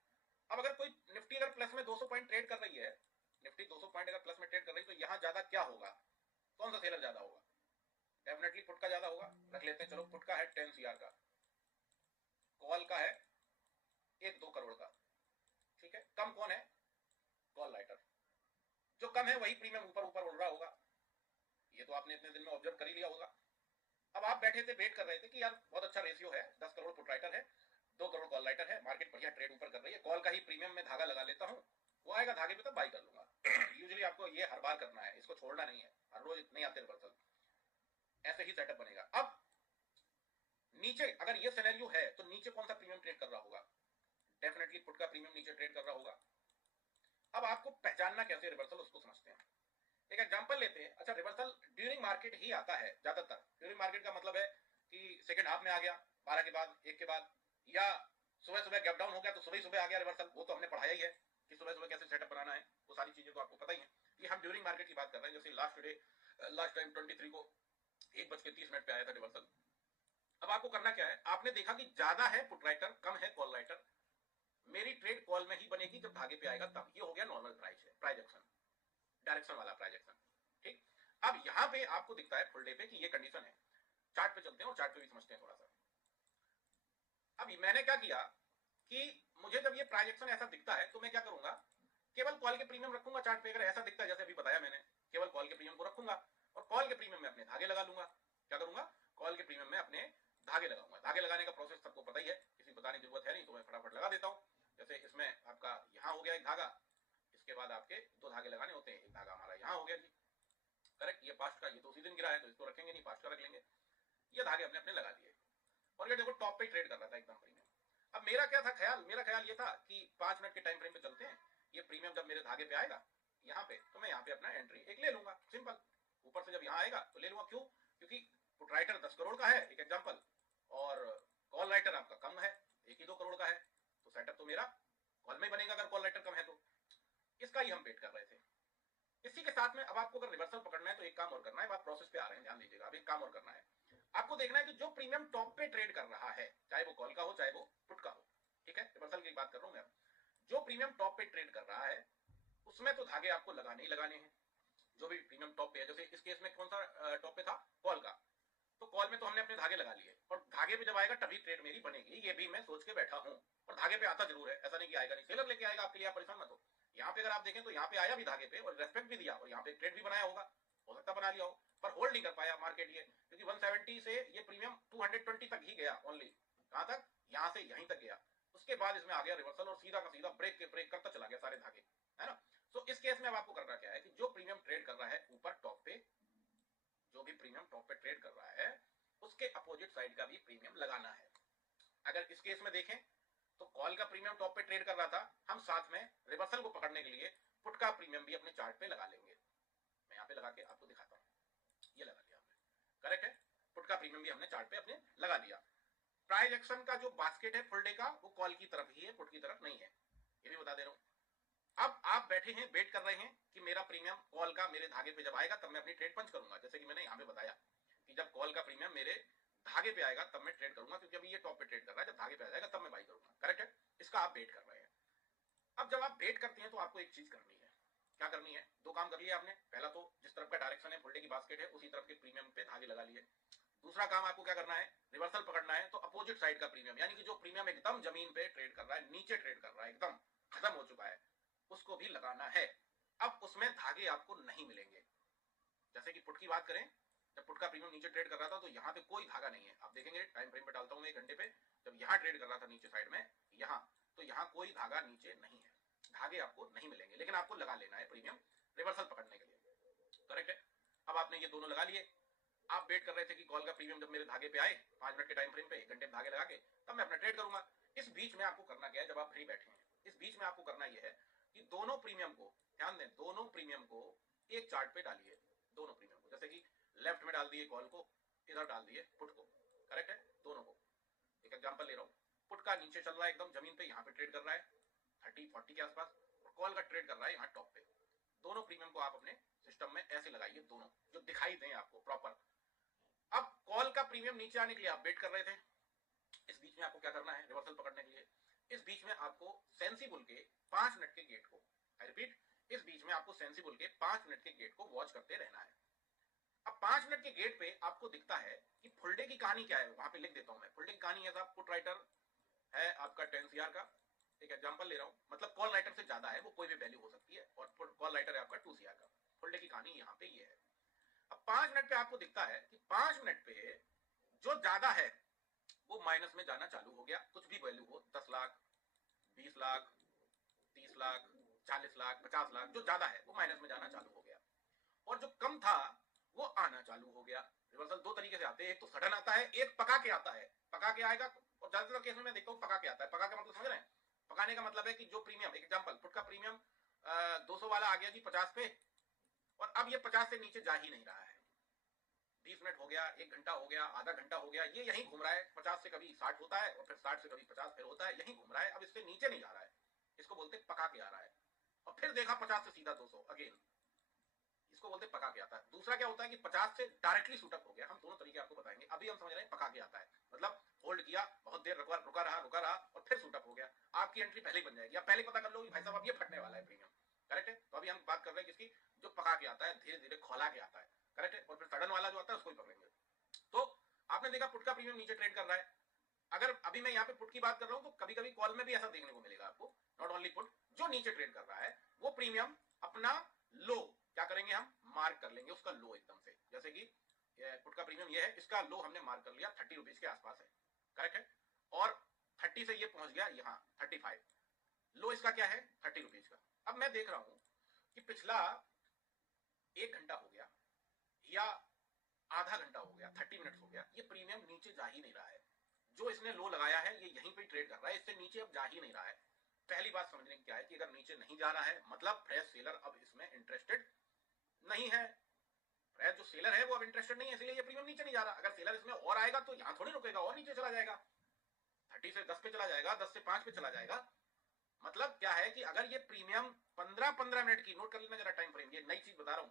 अब अगर कोई निफ्टी अगर प्लस में 200 पॉइंट ट्रेड कर रही है, निफ्टी 200 पॉइंट अगर प्लस में ट्रेड कर रही है, तो यहाँ ज्यादा क्या होगा, कौन सा सेलर ज्यादा होगा? डेफिनेटली पुट का ज्यादा होगा। रख लेते हैं, चलो पुट का है 10 CR का, कॉल का है 1-2 करोड़ का, ठीक है। कम कौन है? Call writer. जो कम है वही प्रीमियम ऊपर ऊपर उड़ रहा होगा, ये तो आपने इतने दिन में ऑब्जर्व कर ही लिया होगा। अब आप बैठे थे, वेट कर रहे थे कि यार बहुत अच्छा रेशियो है, 10 करोड़ पुट राइटर है, 2 करोड़ कॉल राइटर है, मार्केट बढ़िया ट्रेड ऊपर कर रही है, कॉल का ही प्रीमियम में धागा लगा लेता हूँ, वो आएगा धागे पे तब बाई कर लूंगा। यूजुअली आपको ये हर बार करना है, इसको छोड़ना नहीं है, हर रोज नहीं आते रिवर्सल, ऐसे ही सेटअप बनेगा। अब नीचे अगर ये सिनेरियो है तो नीचे कौन सा प्रीमियम ट्रेड कर रहा होगा? डेफिनेटली पुट का प्रीमियम नीचे ट्रेड कर रहा होगा। अब आपको पहचानना कैसे रिवर्सल, उसको समझते हैं। एक एग्जांपल लेते हैं। अच्छा, रिवर्सल ड्यूरिंग मार्केट ही आता है ज्यादातर। ड्यूरिंग मार्केट का मतलब है कि सेकंड हाफ में आ गया, 12 के बाद, 1 के बाद, या सुबह सुबह गैप डाउन हो गया तो सुबह सुबह आ गया रिवर्सल। वो तो हमने पढ़ाया ही है कि सुबह सुबह कैसे सेटअप बनाना है, वो सारी चीजें तो आपको पता ही है। कि हम ड्यूरिंग मार्केट की बात कर रहे हैं। जैसे लास्ट टाइम 23 को 1:30 पे आया था रिवर्सल। अब आपको करना क्या है, आपने देखा कि ज्यादा है पुट राइटर, कम है कॉल राइटर, मेरी ट्रेड कॉल में ही बनेगी जब धागे पे आएगा तब। ये हो गया नॉर्मल प्राइस है, प्राइजेक्शन, डायरेक्शन वाला प्राइजेक्शन, ठीक। अब यहां पे आपको दिखता है फुल डे पे कि ये कंडीशन है। चार्ट पे चलते हैं और चार्ट पे भी समझते हैं थोड़ा सा। अब मैंने क्या किया कि मुझे जब ये प्राइजेक्शन ऐसा दिखता है तो मैं क्या करूंगा, केवल कॉल के प्रीमियम रखूंगा चार्ट पे। अगर ऐसा दिखता है जैसे अभी बताया मैंने, केवल कॉल के प्रीमियम को रखूंगा और कॉल के प्रीमियम में अपने धागे लगा लूंगा। क्या करूंगा, कॉल के प्रीमियम में अपने धागे लगाऊंगा। धागे लगाने का प्रोसेस सबको पता ही है, किसी बताने की जरूरत है नहीं, तो मैं फटाफट लगा देता हूं। जैसे इसमें आपका यहां हो गया एक धागा, इसके बाद आपके 2 धागे लगाने होते हैं। एक धागा हमारा यहां हो गया जी, करेक्ट। ये पास्ट का, ये तो उसी दिन गिरा है तो इसको रखेंगे नहीं, पास्ट का रख लेंगे। ये धागे अपने अपने लगा लिए और ये देखो टॉप पे ट्रेड कर रहा था एकदम प्रीमियम। अब मेरा क्या था ख्याल, मेरा ख्याल ये था कि 5 मिनट के टाइम फ्रेम पे चलते हैं, ये प्रीमियम जब मेरे धागे पे आएगा यहाँ पे, तो मैं यहाँ पे अपना एंट्री एक ले लूंगा, सिंपल। ऊपर से जब यहाँ आएगा तो ले लूंगा, क्यों? क्योंकि पुट राइटर 10 करोड़ का है, एक एग्जांपल, और कॉल राइटर आपका कम है, 1 ही 2 करोड़ का है, तो सेटअप तो मेरा कॉल में बनेगा अगर कॉल राइटर कम है तो। इसका ही हम वेट कर रहे थे। इसी के साथ में अब आपको अगर रिवर्सल पकड़ना है तो एक काम और करना है, बात प्रोसेस पे आ रहे हैं, ध्यान दीजिएगा। अब एक काम और करना है, आपको देखना है कि जो प्रीमियम टॉप पे ट्रेड कर रहा है, चाहे वो कॉल का हो चाहे वो पुट का हो, ठीक है, रिवर्सल की बात कर रहा हूं मैं। जो प्रीमियम टॉप पे ट्रेड कर रहा है उसमें तो धागे आपको लगाने ही लगाने हैं। जो भी प्रीमियम टॉप पे है, जैसे इस केस में कौन सा टॉप पे था, कॉल का, तो कॉल में तो हमने अपने धागे लगा लिए और धागे पे जब आएगा तभी ट्रेड मेरी बनेगी, ये भी मैं सोच के बैठा हूं। और धागे पे आता जरूर है, ऐसा नहीं कि आएगा नहीं, सेलर लेके आएगा आपके लिए, आप परेशान मत हो। यहाँ पे अगर आप देखें तो यहाँ पे आया भी धागे पे और रेस्पेक्ट भी दिया और यहाँ पे ट्रेड भी बनाया होगा, हो सकता बना लिया हो, पर होल्ड नहीं कर पाया मार्केट ये, क्योंकि 170 से ये प्रीमियम 220 तक ही गया ओनली। कहां तक? यहां से यहीं तक गया। उसके बाद इसमें आ गया रिवर्सल और सीधा का सीधा ब्रेक के ब्रेक करता चला गया सारे धागे, है ना। तो इस केस में अब आपको करना क्या है कि जो प्रीमियम ट्रेड कर रहा है ऊपर टॉप पे, जो भी प्रीमियम टॉप पे ट्रेड कर रहा है उसके अपोजिट साइड का भी प्रीमियम लगाना है। अगर इस केस में देखें तो कॉल का प्रीमियम टॉप पे ट्रेड कर रहा था, हम साथ में रिवर्सल को पकड़ने के लिए पुट का प्रीमियम भी अपने चार्ट पे लगा लेंगे। मैं यहाँ पे लगा के आपको दिखाता हूँ, ये लगा लिया हमने, करेक्ट है। पुट का प्रीमियम भी हमने चार्ट पे अपने लगा दिया। प्राइस एक्शन का जो बास्केट है फुल डे का, वो कॉल की तरफ ही है, पुट की तरफ नहीं है, ये भी बता दे रहा हूँ। अब आप बैठे हैं, वेट कर रहे हैं कि मेरा प्रीमियम कॉल का मेरे धागे पे जब आएगा तब मैं अपनी ट्रेड पंच करूंगा। जैसे कि मैंने यहाँ पे बताया कि जब कॉल का प्रीमियम मेरे धागे पे आएगा तब मैं ट्रेड करूंगा, क्योंकि अभी ये टॉप पे ट्रेड कर रहा है, जब धागे पे आ जाएगा तब मैं बाई करूंगा, करेक्ट है। इसका आप वेट कर रहे हैं। अब जब आप वेट करते हैं तो आपको एक चीज करनी है। क्या करनी है? 2 काम कर लिए आपने। पहला तो जिस तरफ का डायरेक्शन है फुल डे की बास्केट है उसी तरफ के प्रीमियम पे धागे लगा लिए। दूसरा काम आपको क्या करना है, रिवर्सल पकड़ना है तो अपोजिट साइड का प्रीमियम, यानी कि जो प्रीमियम एकदम जमीन पे ट्रेड कर रहा है, नीचे ट्रेड कर रहा है, एकदम खत्म हो चुका है, उसको भी लगाना है। अब उसमें धागे आपको नहीं मिलेंगे। जैसे कि पुट की बात करें, जब पुट का प्रीमियम नीचे ट्रेड कर रहा था तो यहाँ पे कोई धागा नहीं है। आप देखेंगे टाइम फ्रेम पे डालता हूँ मैं 1 घंटे पे, जब यहाँ ट्रेड कर रहा था नीचे साइड में, यहाँ, तो यहाँ कोई धागा नीचे नहीं है, धागे आपको नहीं मिलेंगे, लेकिन आपको लगा लेना है प्रीमियम रिवर्सल पकड़ने के लिए, करेक्ट है। अब आपने ये दोनों लगा लिए। आप वेट कर रहे थे कि कॉल का प्रीमियम जब मेरे धागे पे आए 5 मिनट के टाइम फ्रेम पे, 1 घंटे में धागे लगा के तब मैं अपना ट्रेड करूंगा। इस बीच में आपको करना क्या है, जब आप फ्री बैठे हैं, इस बीच में आपको करना यह है कि दोनों प्रीमियम को, ध्यान दें, दोनों प्रीमियम को एक चार्ट पे डालिए। दोनों प्रीमियम को, जैसे कि लेफ्ट में डाल दिए कॉल को, इधर डाल दिए पुट को, करेक्ट है। दोनों को, एक एग्जांपल ले रहा हूँ, पुट का नीचे चल रहा है एकदम जमीन पे, यहाँ पे ट्रेड कर रहा है 30-40 के आसपास, और कॉल का ट्रेड कर रहा है यहाँ टॉप पे। दोनों प्रीमियम को आप अपने सिस्टम में ऐसे लगाइए, दोनों जो दिखाई दें आपको प्रॉपर। अब कॉल का प्रीमियम नीचे आने के लिए आप वेट कर रहे थे, इस बीच में आपको क्या करना है रिवर्सल पकड़ने के लिए, इस बीच में आपको सेंसिबल के 5 मिनट के गेट को, आई रिपीट, इस बीच में आपको सेंसिबल के 5 मिनट के गेट को वॉच करते रहना है। अब 5 मिनट के गेट पे आपको दिखता है कि फुल डे की कहानी क्या है, वहां पे लिख देता हूं मैं। फुल डे की कहानी है साहब, पुट राइटर है आपका 10 CR का, एक एग्जांपल ले रहा हूं, मतलब कॉल राइटर से ज्यादा है, वो कोई भी वैल्यू हो सकती है, और कॉल राइटर है आपका 2 CR का। फुल डे की कहानी यहाँ पे ये है। अब 5 मिनट पे आपको दिखता है कि 5 मिनट पे जो ज्यादा है वो माइनस में जाना चालू हो गया, कुछ भी वैल्यू हो, 10 लाख, 20 लाख, 30 लाख, 40 लाख, 50 लाख, जो ज्यादा है वो माइनस में जाना चालू हो गया। और जो कम था वो आना चालू हो गया। रिवर्सल दो तरीके से आते हैं, एक तो सडन आता है, एक पका के आता है। पका के आएगा, और ज्यादातर केस में मैं देखता हूँ पका के आता है। पका का मतलब समझ रहे हैं? पकाने का मतलब है कि जो प्रीमियम, एक एग्जांपल, पुट का प्रीमियम 200 वाला आ गया जी 50 पे, और अब ये 50 से नीचे जा ही नहीं रहा है। 20 मिनट हो गया, 1 घंटा हो गया, आधा घंटा हो गया, ये यहीं घूम रहा है। 50 से कभी 60 होता है, और फिर 60 से कभी 50 फिर होता है, यहीं घूम रहा है, अब इससे नीचे नहीं जा रहा है। इसको बोलते पका के आ रहा है। और फिर देखा 50 से सीधा 200 अगेन, इसको बोलते पका के आता है। दूसरा क्या होता है कि 50 से डायरेक्टली शूटअप हो गया। हम दोनों तरीके आपको बताएंगे, अभी हम समझ रहे हैं पका के आता है मतलब होल्ड किया, बहुत देर रुका रहा और फिर शूटअप हो गया। आपकी एंट्री पहले ही बन जाएगी, आप पहले पता कर लो भाई साहब अब ये फटने वाला है प्रीमियम, करेक्ट है। तो अभी हम बात कर रहे हैं किसकी, जो पका के आता है, धीरे धीरे खोला के आता है, करेक्ट है। और फिर सडन वाला जो आता है उसको ही पकड़ेंगे। तो आपने देखा पुट का प्रीमियम नीचे ट्रेड कर रहा है। अगर अभी मैं यहाँ पे पुट की बात कर रहा हूँ, तो कभी कभी कॉल में भी ऐसा देखने को मिलेगा आपको, नॉट ओनली पुट, जो नीचे ट्रेड कर रहा है वो प्रीमियम अपना लो क्या करेंगे, हम मार्क कर लेंगे उसका लो एकदम से। जैसे कि पुट का प्रीमियम ये है, इसका लो हमने मार्क कर लिया 30 रुपीज के आसपास है, करेक्ट है। और 30 से ये पहुंच गया यहाँ 35, लो इसका क्या है 30 रुपीज का। अब मैं देख रहा हूं कि पिछला 1 घंटा हो गया या आधा घंटा हो गया, 30 मिनट्स हो गया, ये प्रीमियम नीचे जा ही नहीं रहा है। जो इसने लो लगाया है ये यहीं पे ट्रेड कर रहा है, इससे नीचे अब जा ही नहीं रहा है। पहली बात समझने की क्या है कि अगर नीचे नहीं जा रहा है मतलब फ्रेश सेलर अब इसमें इंटरेस्टेड नहीं है। फ्रेश जो सेलर है वो अब इंटरेस्टेड नहीं है, इसलिए ये प्रीमियम नीचे नहीं जा रहा। अगर सेलर इसमें और आएगा तो यहां थोड़ी रुकेगा, और नीचे चला जाएगा, 30 से 10 पे चला जाएगा, 10 से 5 पे चला जाएगा। मतलब क्या है कि अगर ये प्रीमियम 15-15 मिनट की, नोट कर लेना जरा टाइम फ्रेम, ये नई चीज बता रहा हूं,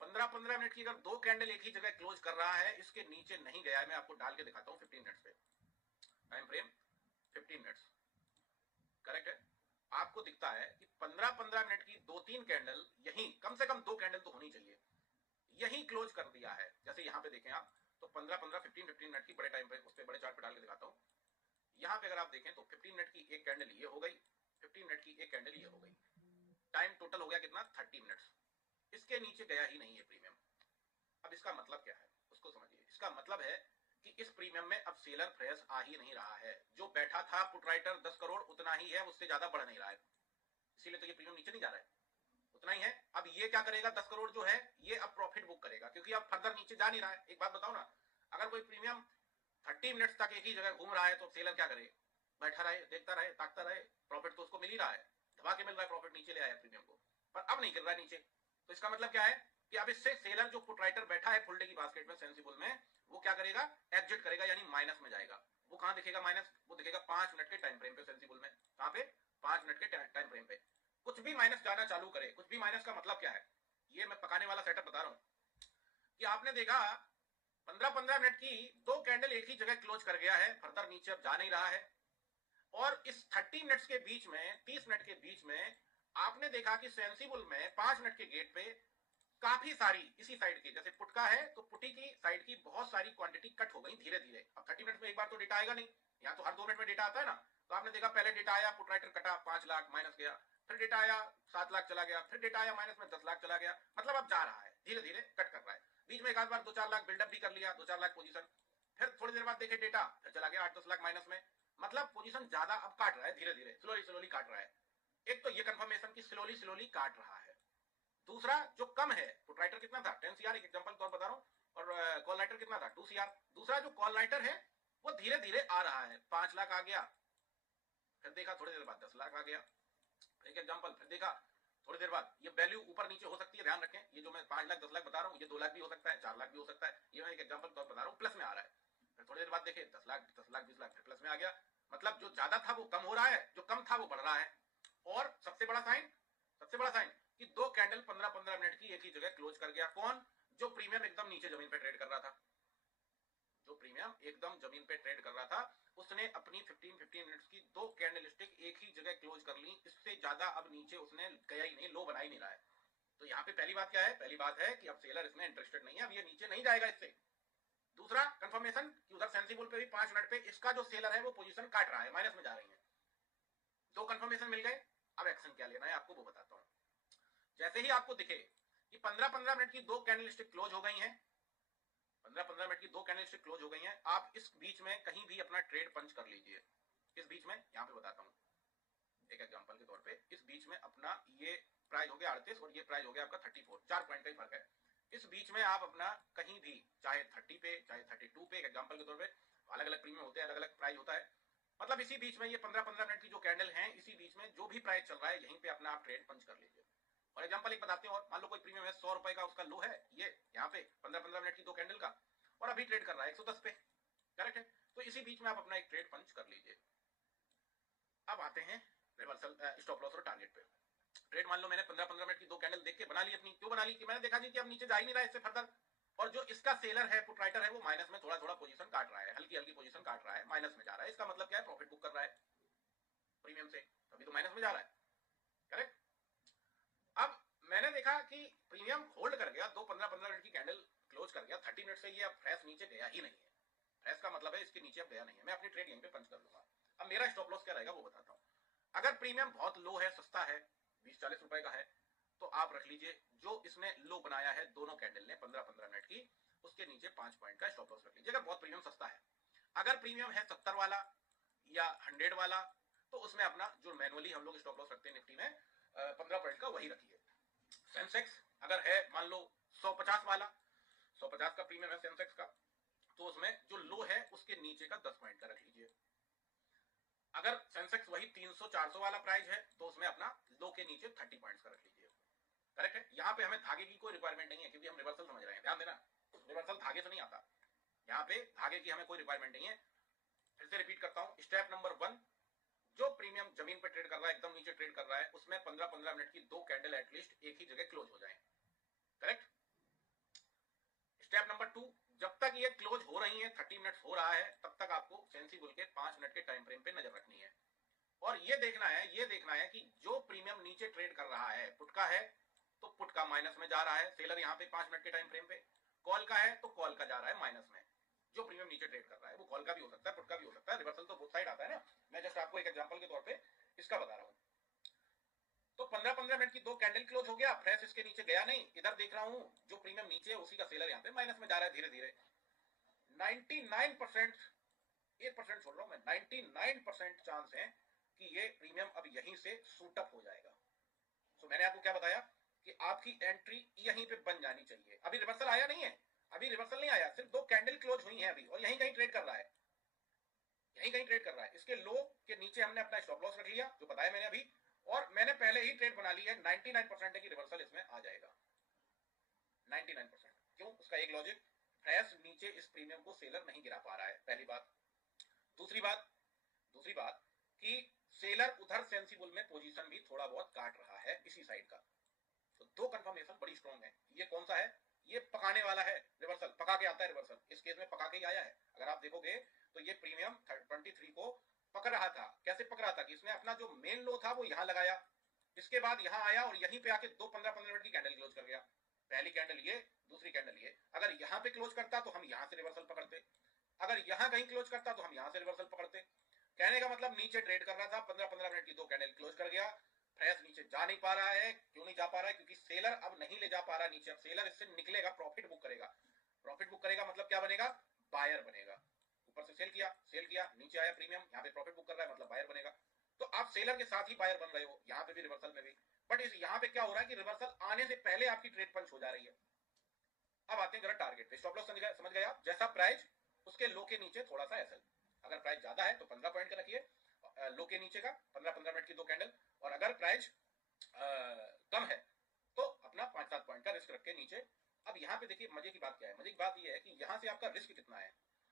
15-15 मिनट की अगर दो कैंडल एक ही जगह क्लोज कर रहा है, इसके नीचे नहीं गया है, मैं आपको डाल के दिखाता हूं 15 मिनट्स पे, टाइम फ्रेम 15 मिनट्स, करेक्ट है। आपको दिखता है कि 15-15 मिनट की 2-3 कैंडल, यही कम से कम 2 कैंडल तो होनी चाहिए, यही क्लोज कर दिया है। जैसे यहां पे देखें आप, तो 15-15, 15-15 मिनट की बड़े टाइम पे, उस पे बड़े चार्ट पे डाल के दिखाता हूं। यहां पे अगर आप देखें तो 15 मिनट की एक कैंडल ये हो गई, 15 मिनट की एक कैंडल ये हो गई, टाइम टोटल हो गया कितना 30 मिनट्स। इसके नीचे गया ही नहीं है प्रीमियम। अब इसका मतलब क्या है उसको समझिए। इसका मतलब है कि इस प्रीमियम में अब सेलर फ्रेश आ ही नहीं रहा है। जो बैठा था पुट राइटर 10 करोड़ उतना ही है, उससे ज्यादा बढ़ नहीं रहा है, इसीलिए तो ये प्रीमियम नीचे नहीं जा रहा है, उतना ही है। अब ये क्या करेगा, 10 करोड़ जो है ये अब प्रॉफिट बुक करेगा, क्योंकि अब फर्दर नीचे जा नहीं रहा है। एक बात बताओ ना, अगर कोई प्रीमियम 30 मिनट्स तक एक ही जगह घूम रहा है तो सेलर क्या करे, बैठा रहे, देखता रहे, ताकता रहे, प्रॉफिट तो उसको मिल ही रहा है, दबा के मिल रहा है प्रॉफिट, नीचे ले आया प्रीमियम को, पर अब नहीं गिर रहा नीचे। तो इसका मतलब क्या है कि अब इससे सेलर जो पुट राइटर बैठा है फुल डे की बास्केट में सेंसिबल में, वो क्या करेगा, एग्जिट करेगा, यानी माइनस में जाएगा। वो कहां दिखेगा माइनस, वो दिखेगा 5 मिनट के टाइम फ्रेम पे सेंसिबल में। कहां पे, 5 मिनट के टाइम फ्रेम पे। कुछ भी माइनस जाना चालू करे, कुछ भी माइनस का मतलब क्या है, ये मैं पकाने वाला सेटअप बता रहा हूं कि आपने देखा 15-15 मिनट की दो कैंडल एक ही जगह क्लोज कर गया है, फर्दर नीचे अब जा नहीं रहा है। और इस 30 मिनट्स के बीच में, 30 मिनट के बीच में आपने देखा कि सेंसिबल में 5 मिनट के गेट पे काफी सारी इसी साइड की, जैसे पुट का है तो पुटी की साइड की बहुत सारी क्वांटिटी कट हो गई धीरे धीरे। अब 30 मिनट में एक बार तो डेटा आएगा नहीं, या तो हर 2 मिनट में डेटा आता है ना। तो आपने देखा पहले डेटा आया, पुट राइटर कटा 5 लाख माइनस गया, फिर डेटा आया 7 लाख चला गया, फिर डेटा आया माइनस में 10 लाख चला गया। मतलब अब जा रहा है धीरे धीरे, कट कर रहा है। बीच में एक आध बार 2-4 लाख बिल्डअप भी कर लिया, 2-4 लाख पोजीशन, फिर थोड़ी देर बाद देखे डेटा फिर चला गया 8-10 लाख माइनस में। मतलब पोजीशन ज्यादा अब काट रहा है, धीरे धीरे स्लोली स्लोली काट रहा है। एक तो ये कंफर्मेशन की स्लोली स्लोली काट रहा है। दूसरा जो कम है, पुट राइटर कितना था 10 CR, एक एग्जांपल तौर बता रहा हूं, और कॉल राइटर कितना था 2 CR। दूसरा जो कॉल राइटर है वो धीरे धीरे आ रहा है, 5 लाख आ गया, फिर देखा थोड़ी देर बाद 10 लाख आ गया, एक एग्जांपल, फिर देखा थोड़ी देर बाद, ये वैल्यू ऊपर नीचे हो सकती है, ध्यान रखें। ये जो मैं 5 लाख 10 लाख बता रहा हूँ, ये 2 लाख भी हो सकता है, 4 लाख भी हो सकता है, ये मैं एक एग्जांपल तौर बता रहा हूँ, प्लस में आ रहा है। फिर थोड़ी देर बाद देखे 10 लाख 20 लाख फिर प्लस में आ गया। मतलब जो ज्यादा था वो कम हो रहा है, जो कम था वो बढ़ रहा है। और सबसे बड़ा साइन कि दो कैंडल 15-15 मिनट की एक ही जगह क्लोज कर गया। कौन, जो प्रीमियम एकदम नीचे जमीन पे ट्रेड कर रहा था, जो प्रीमियम एकदम जमीन पे ट्रेड कर रहा था, उसने अपनी 15-15 मिनट्स की दो कैंडल स्टिक यहाँ पे पहली बात क्या है, पहली बात है कि अब सेलर इसमें इंटरेस्टेड नहीं है, अब ये नीचे नहीं जाएगा इससे। दूसरा कंफर्मेशन कि उधर सेंसिबल पे भी 5 मिनट पे इसका जो सेलर है वो पोजीशन काट रहा है, माइनस में जा रही है। दो कंफर्मेशन मिल गए, अब एक्शन क्या लेना है आपको वो बताता हूं। जैसे ही आपको दिखे कि 15-15 मिनट की दो कैंडलस्टिक क्लोज हो गई हैं, 15-15 मिनट की दो कैंडलस्टिक क्लोज हो गई हैं, आप इस बीच में कहीं भी अपना ट्रेड पंच कर लीजिए। इस बीच में यहां पे बताता हूं एक एग्जांपल के तौर पे, इस बीच में अपना ये प्राइस हो गया 38 और ये प्राइस हो गया आपका 34, 4 पॉइंट का ही फर्क है। इस बीच में आप अपना कहीं भी चाहे 30 पे चाहे 32 पे, एक एग्जांपल के तौर पे, अलग अलग प्रीमियम होते हैं, अलग अलग प्राइस होता है, मतलब इसी बीच में ये 15-15 मिनट की जो कैंडल है, इसी बीच में जो भी प्राइस चल रहा है यहीं पे अपना आप ट्रेड पंच कर लीजिए। और एग्जांपल एक बताते हैं, और मान लो कोई प्रीमियम है 100 रुपए का, उसका लो है ये यहाँ पे 15-15 मिनट की दो कैंडल का, और अभी ट्रेड कर रहा है 110 पे, करेक्ट है, तो इसी बीच में आप अपना एक ट्रेड पंच कर लीजिए। अब आते हैं रिवर्सल स्टॉप लॉस और टारगेट पे। ट्रेड मान लो मैंने 15-15 मिनट की दो कैंडल देख के बना ली अपनी, क्यों बना ली कि मैंने देखा जी कि अब नीचे जा ही नहीं रहा है इससे फर्दर, और जो इसका सेलर है, पुट राइटर है, वो माइनस में थोड़ा थोड़ा पोजीशन काट रहा है, हल्की हल्की पोजीशन काट रहा है, माइनस में जा रहा है। इसका मतलब क्या है, प्रॉफिट बुक कर रहा है प्रीमियम से, तभी तो माइनस में जा रहा है, करेक्ट। अब मैंने देखा कि प्रीमियम होल्ड कर गया, दो 15-15 मिनट की कैंडल क्लोज कर गया, 30 मिनट से ये अब फ्रेश नीचे गया ही नहीं है। फ्रेश का मतलब है इसके नीचे अब गया नहीं है, मैं अपनी ट्रेड यहीं पे पंच कर लूंगा। अब मेरा स्टॉप लॉस क्या रहेगा वो बताता हूं। अगर प्रीमियम बहुत लो है, सस्ता है, 20-40 रुपए का है, तो आप रख लीजिए जो इसने लो बनाया है दोनों कैंडल ने 15-15 मिनट की, उसके नीचे 5 पॉइंट का स्टॉप लॉस रख लीजिए, अगर बहुत प्रीमियम सस्ता है। अगर प्रीमियम है 70 वाला या 100 वाला, तो उसमें अपना जो मैनुअली हम लोग स्टॉप लॉस रखते हैं निफ्टी में 15 पॉइंट का, वही रखिए। सेंसेक्स अगर है मान लो 150 वाला, 150 का प्रीमियम है सेंसेक्स का, तो उसमें जो लो है उसके नीचे का 10 पॉइंट का रख लीजिए। अगर सेंसेक्स वही 300-400 वाला प्राइस है, तो उसमें अपना लो के नीचे 30 पॉइंट्स का रख लीजिए, करेक्ट है। यहाँ पे हमें धागे की कोई रिक्वायरमेंट नहीं है, क्योंकि हम रिवर्सल समझ रहे हैं, ध्यान देना, रिवर्सल धागे से नहीं आता, यहाँ पे धागे की हमें कोई रिक्वायरमेंट नहीं है। फिर से रिपीट करता हूँ, स्टेप नंबर 1, जो प्रीमियम जमीन पे ट्रेड कर रहा है, एकदम नीचे ट्रेड कर रहा है, उसमें 15-15 मिनट की दो कैंडल एटलीस्ट एक ही जगह क्लोज हो जाए, करेक्ट। स्टेप नंबर 2, जब तक ये क्लोज हो रही है, 30 मिनट हो रहा है, तब तक आपको सेंसिबल के 5 मिनट के टाइम फ्रेम पे नजर रखनी है, और ये देखना है कि जो प्रीमियम नीचे ट्रेड कर रहा है, पुट का है तो पुट का माइनस में जा रहा है, सेलर यहाँ पे 5 मिनट के टाइम फ्रेम पे, कॉल का है तो कॉल का जा रहा है माइनस में। जो प्रीमियम नीचे ट्रेड कर रहा है वो कॉल का भी हो सकता है, पुट का भी हो सकता है, रिवर्सल तो बोथ साइड आता है ना, मैं जस्ट आपको एक एग्जांपल के तौर पे इसका बता रहा हूँ। तो 15-15 मिनट की दो कैंडल क्लोज हो गया, फ्रेश इसके नीचे गया नहीं, इधर देख रहा हूं जो प्रीमियम नीचे है उसी का सेलर यहाँ पे माइनस में जा रहा है धीरे धीरे। 99%, 1% छोड़ रहा हूं मैं, 99% चांस है कि ये प्रीमियम अब यहीं से सूट अप हो जाएगा। तो मैंने आपको क्या बताया कि आपकी एंट्री यहीं पे बन जानी चाहिए। अभी रिवर्सल आया नहीं है, अभी रिवर्सल नहीं आया, सिर्फ दो कैंडल क्लोज हुई हैं अभी, और यहीं कहीं ट्रेड कर रहा है, यहीं कहीं ट्रेड कर रहा है। इसके लो के नीचे हमने अपना स्टॉप लॉस रख लिया, जो बताया मैंने अभी, और मैंने पहले ही ट्रेड बना ली है, 99% है कि रिवर्सल इसमें आ जाएगा, 99%। क्यों? उसका एक लॉजिक, फ्रेश नीचे इस प्रीमियम को सेलर नहीं गिरा पा रहा है, पहली बात। दूसरी बात कि सेलर उधर सेंसिबल में पोजीशन भी थोड़ा बहुत काट रहा है इसी साइड का। तो दो कंफर्मेशन बड़ी स्ट्रॉन्ग है। ये कौन सा है? ये पकाने वाला है, रिवर्सल पका के आता है, रिवर्सल इस केस में पका के ही आया है। अगर आप देखोगे तो ये प्रीमियम 23 को पक रहा था। कैसे पक रहा था कि इसने अपना जो मेन लो था वो यहां लगाया, इसके बाद यहां आया और यहीं पे आके दो 15-15 मिनट की कैंडल क्लोज कर गया। पहली कैंडल ये, दूसरी कैंडल ये। अगर यहां पे क्लोज करता तो हम यहां से रिवर्सल पकड़ते, अगर यहां कहीं क्लोज करता तो हम यहां से रिवर्सल पकड़ते। कहने का मतलब नीचे ट्रेड कर रहा था, 15-15 मिनट की दो कैंडल क्लोज कर गया, फ्रेश नीचे जा नहीं पा रहा है। क्यों नहीं जा पा रहा है? क्योंकि सेलर अब नहीं ले जा पा रहा नीचे। अब सेलर इससे निकलेगा, प्रॉफिट बुक करेगा। प्रॉफिट बुक करेगा मतलब क्या बनेगा? बायर बनेगा। ऊपर से सेल किया, नीचे आया प्रीमियम, यहाँ पे प्रॉफिट बुक कर रहा है, मतलब बायर बनेगा। तो आप सेलर के साथ ही बायर बन रहे हो, यहाँ पे भी रिवर्सल में भी। बट इस यहाँ पे क्या हो रहा है कि रिवर्सल आने से पहले आपकी ट्रेड पंच हो जा रही है। अब आते हैं जरा टारगेट पे। स्टॉप लॉस समझ गए आप? जैसा प्राइस उसके लो के नीचे थोड़ा सा एसएल। अगर प्राइस ज्यादा है तो 15 पॉइंट का रखिए, लो के नीचे का 15-15 मिनट की दो कैंडल। और अगर प्राइस कम है तो अपना 5-7 पॉइंट का रिस्क रख के नीचे। अब यहाँ पे देखिए मजे की बात क्या है, मजे की बात ये है कि यहाँ से आपका रिस्क कितना है।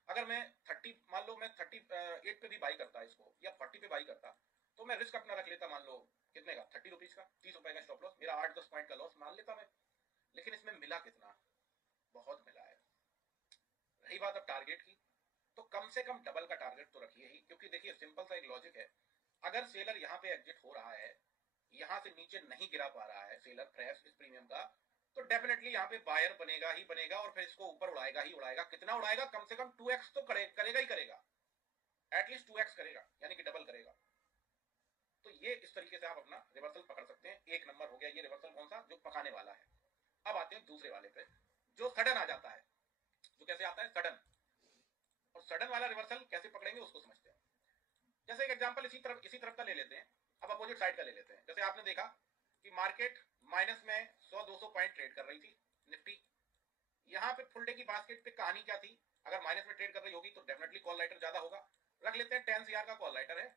अगर मैं 30, मान लो मैं 38 पे भी बाई करता इसको, या 40 पे बाई करता, तो मैं रिस्क अपना रख लेता, मान लो कितने का, 30 रुपीज का, 30 रुपए का स्टॉप लॉस, मेरा 8-10 पॉइंट का लॉस मान लेता मैं। लेकिन इसमें मिला कितना? बहुत मिला है। रही बात अब टारगेट की, तो कम से कम डबल का टारगेट तो रखिए ही, क्योंकि देखिए सिंपल सा एक लॉजिक है। अगर सेलर यहाँ पे एग्जिट हो रहा है यहां से नीचे नहीं गिरा पा रहा है सेलर फ्रेश इस प्रीमियम का, तो डेफिनेटली यहाँ पे बायर बनेगा ही बनेगा और फिर इसको ऊपर उड़ाएगा ही उड़ाएगा। कितना उड़ाएगा? कम से कम 2x तो करेगा ही करेगा, एटलीस्ट 2x करेगा, यानी कि डबल करेगा। तो ये इस तरीके से आप अपना रिवर्सल पकड़ सकते हैं। एक नंबर हो गया ये रिवर्सल, कौन सा? जो पकाने वाला है। अब आते हैं दूसरे वाले पे, जो सडन आ जाता है। जो कैसे आता है? सडन। और सडन वाला रिवर्सल कैसे पकड़ेंगे उसको समझते हैं। जैसे एक एग्जांपल इसी तरफ का ले लेते हैं, अब अपोजिट साइड का ले लेते हैं। जैसे आपने देखा कि मार्केट माइनस में 100-200 पॉइंट ट्रेड कर रही थी निफ्टी। यहाँ पे फुल डे की बास्केट पे कहानी क्या थी? अगर माइनस में ट्रेड कर रही होगी तो डेफिनेटली कॉल राइटर ज्यादा होगा। रख लेते हैं 10 CR का कॉल राइटर है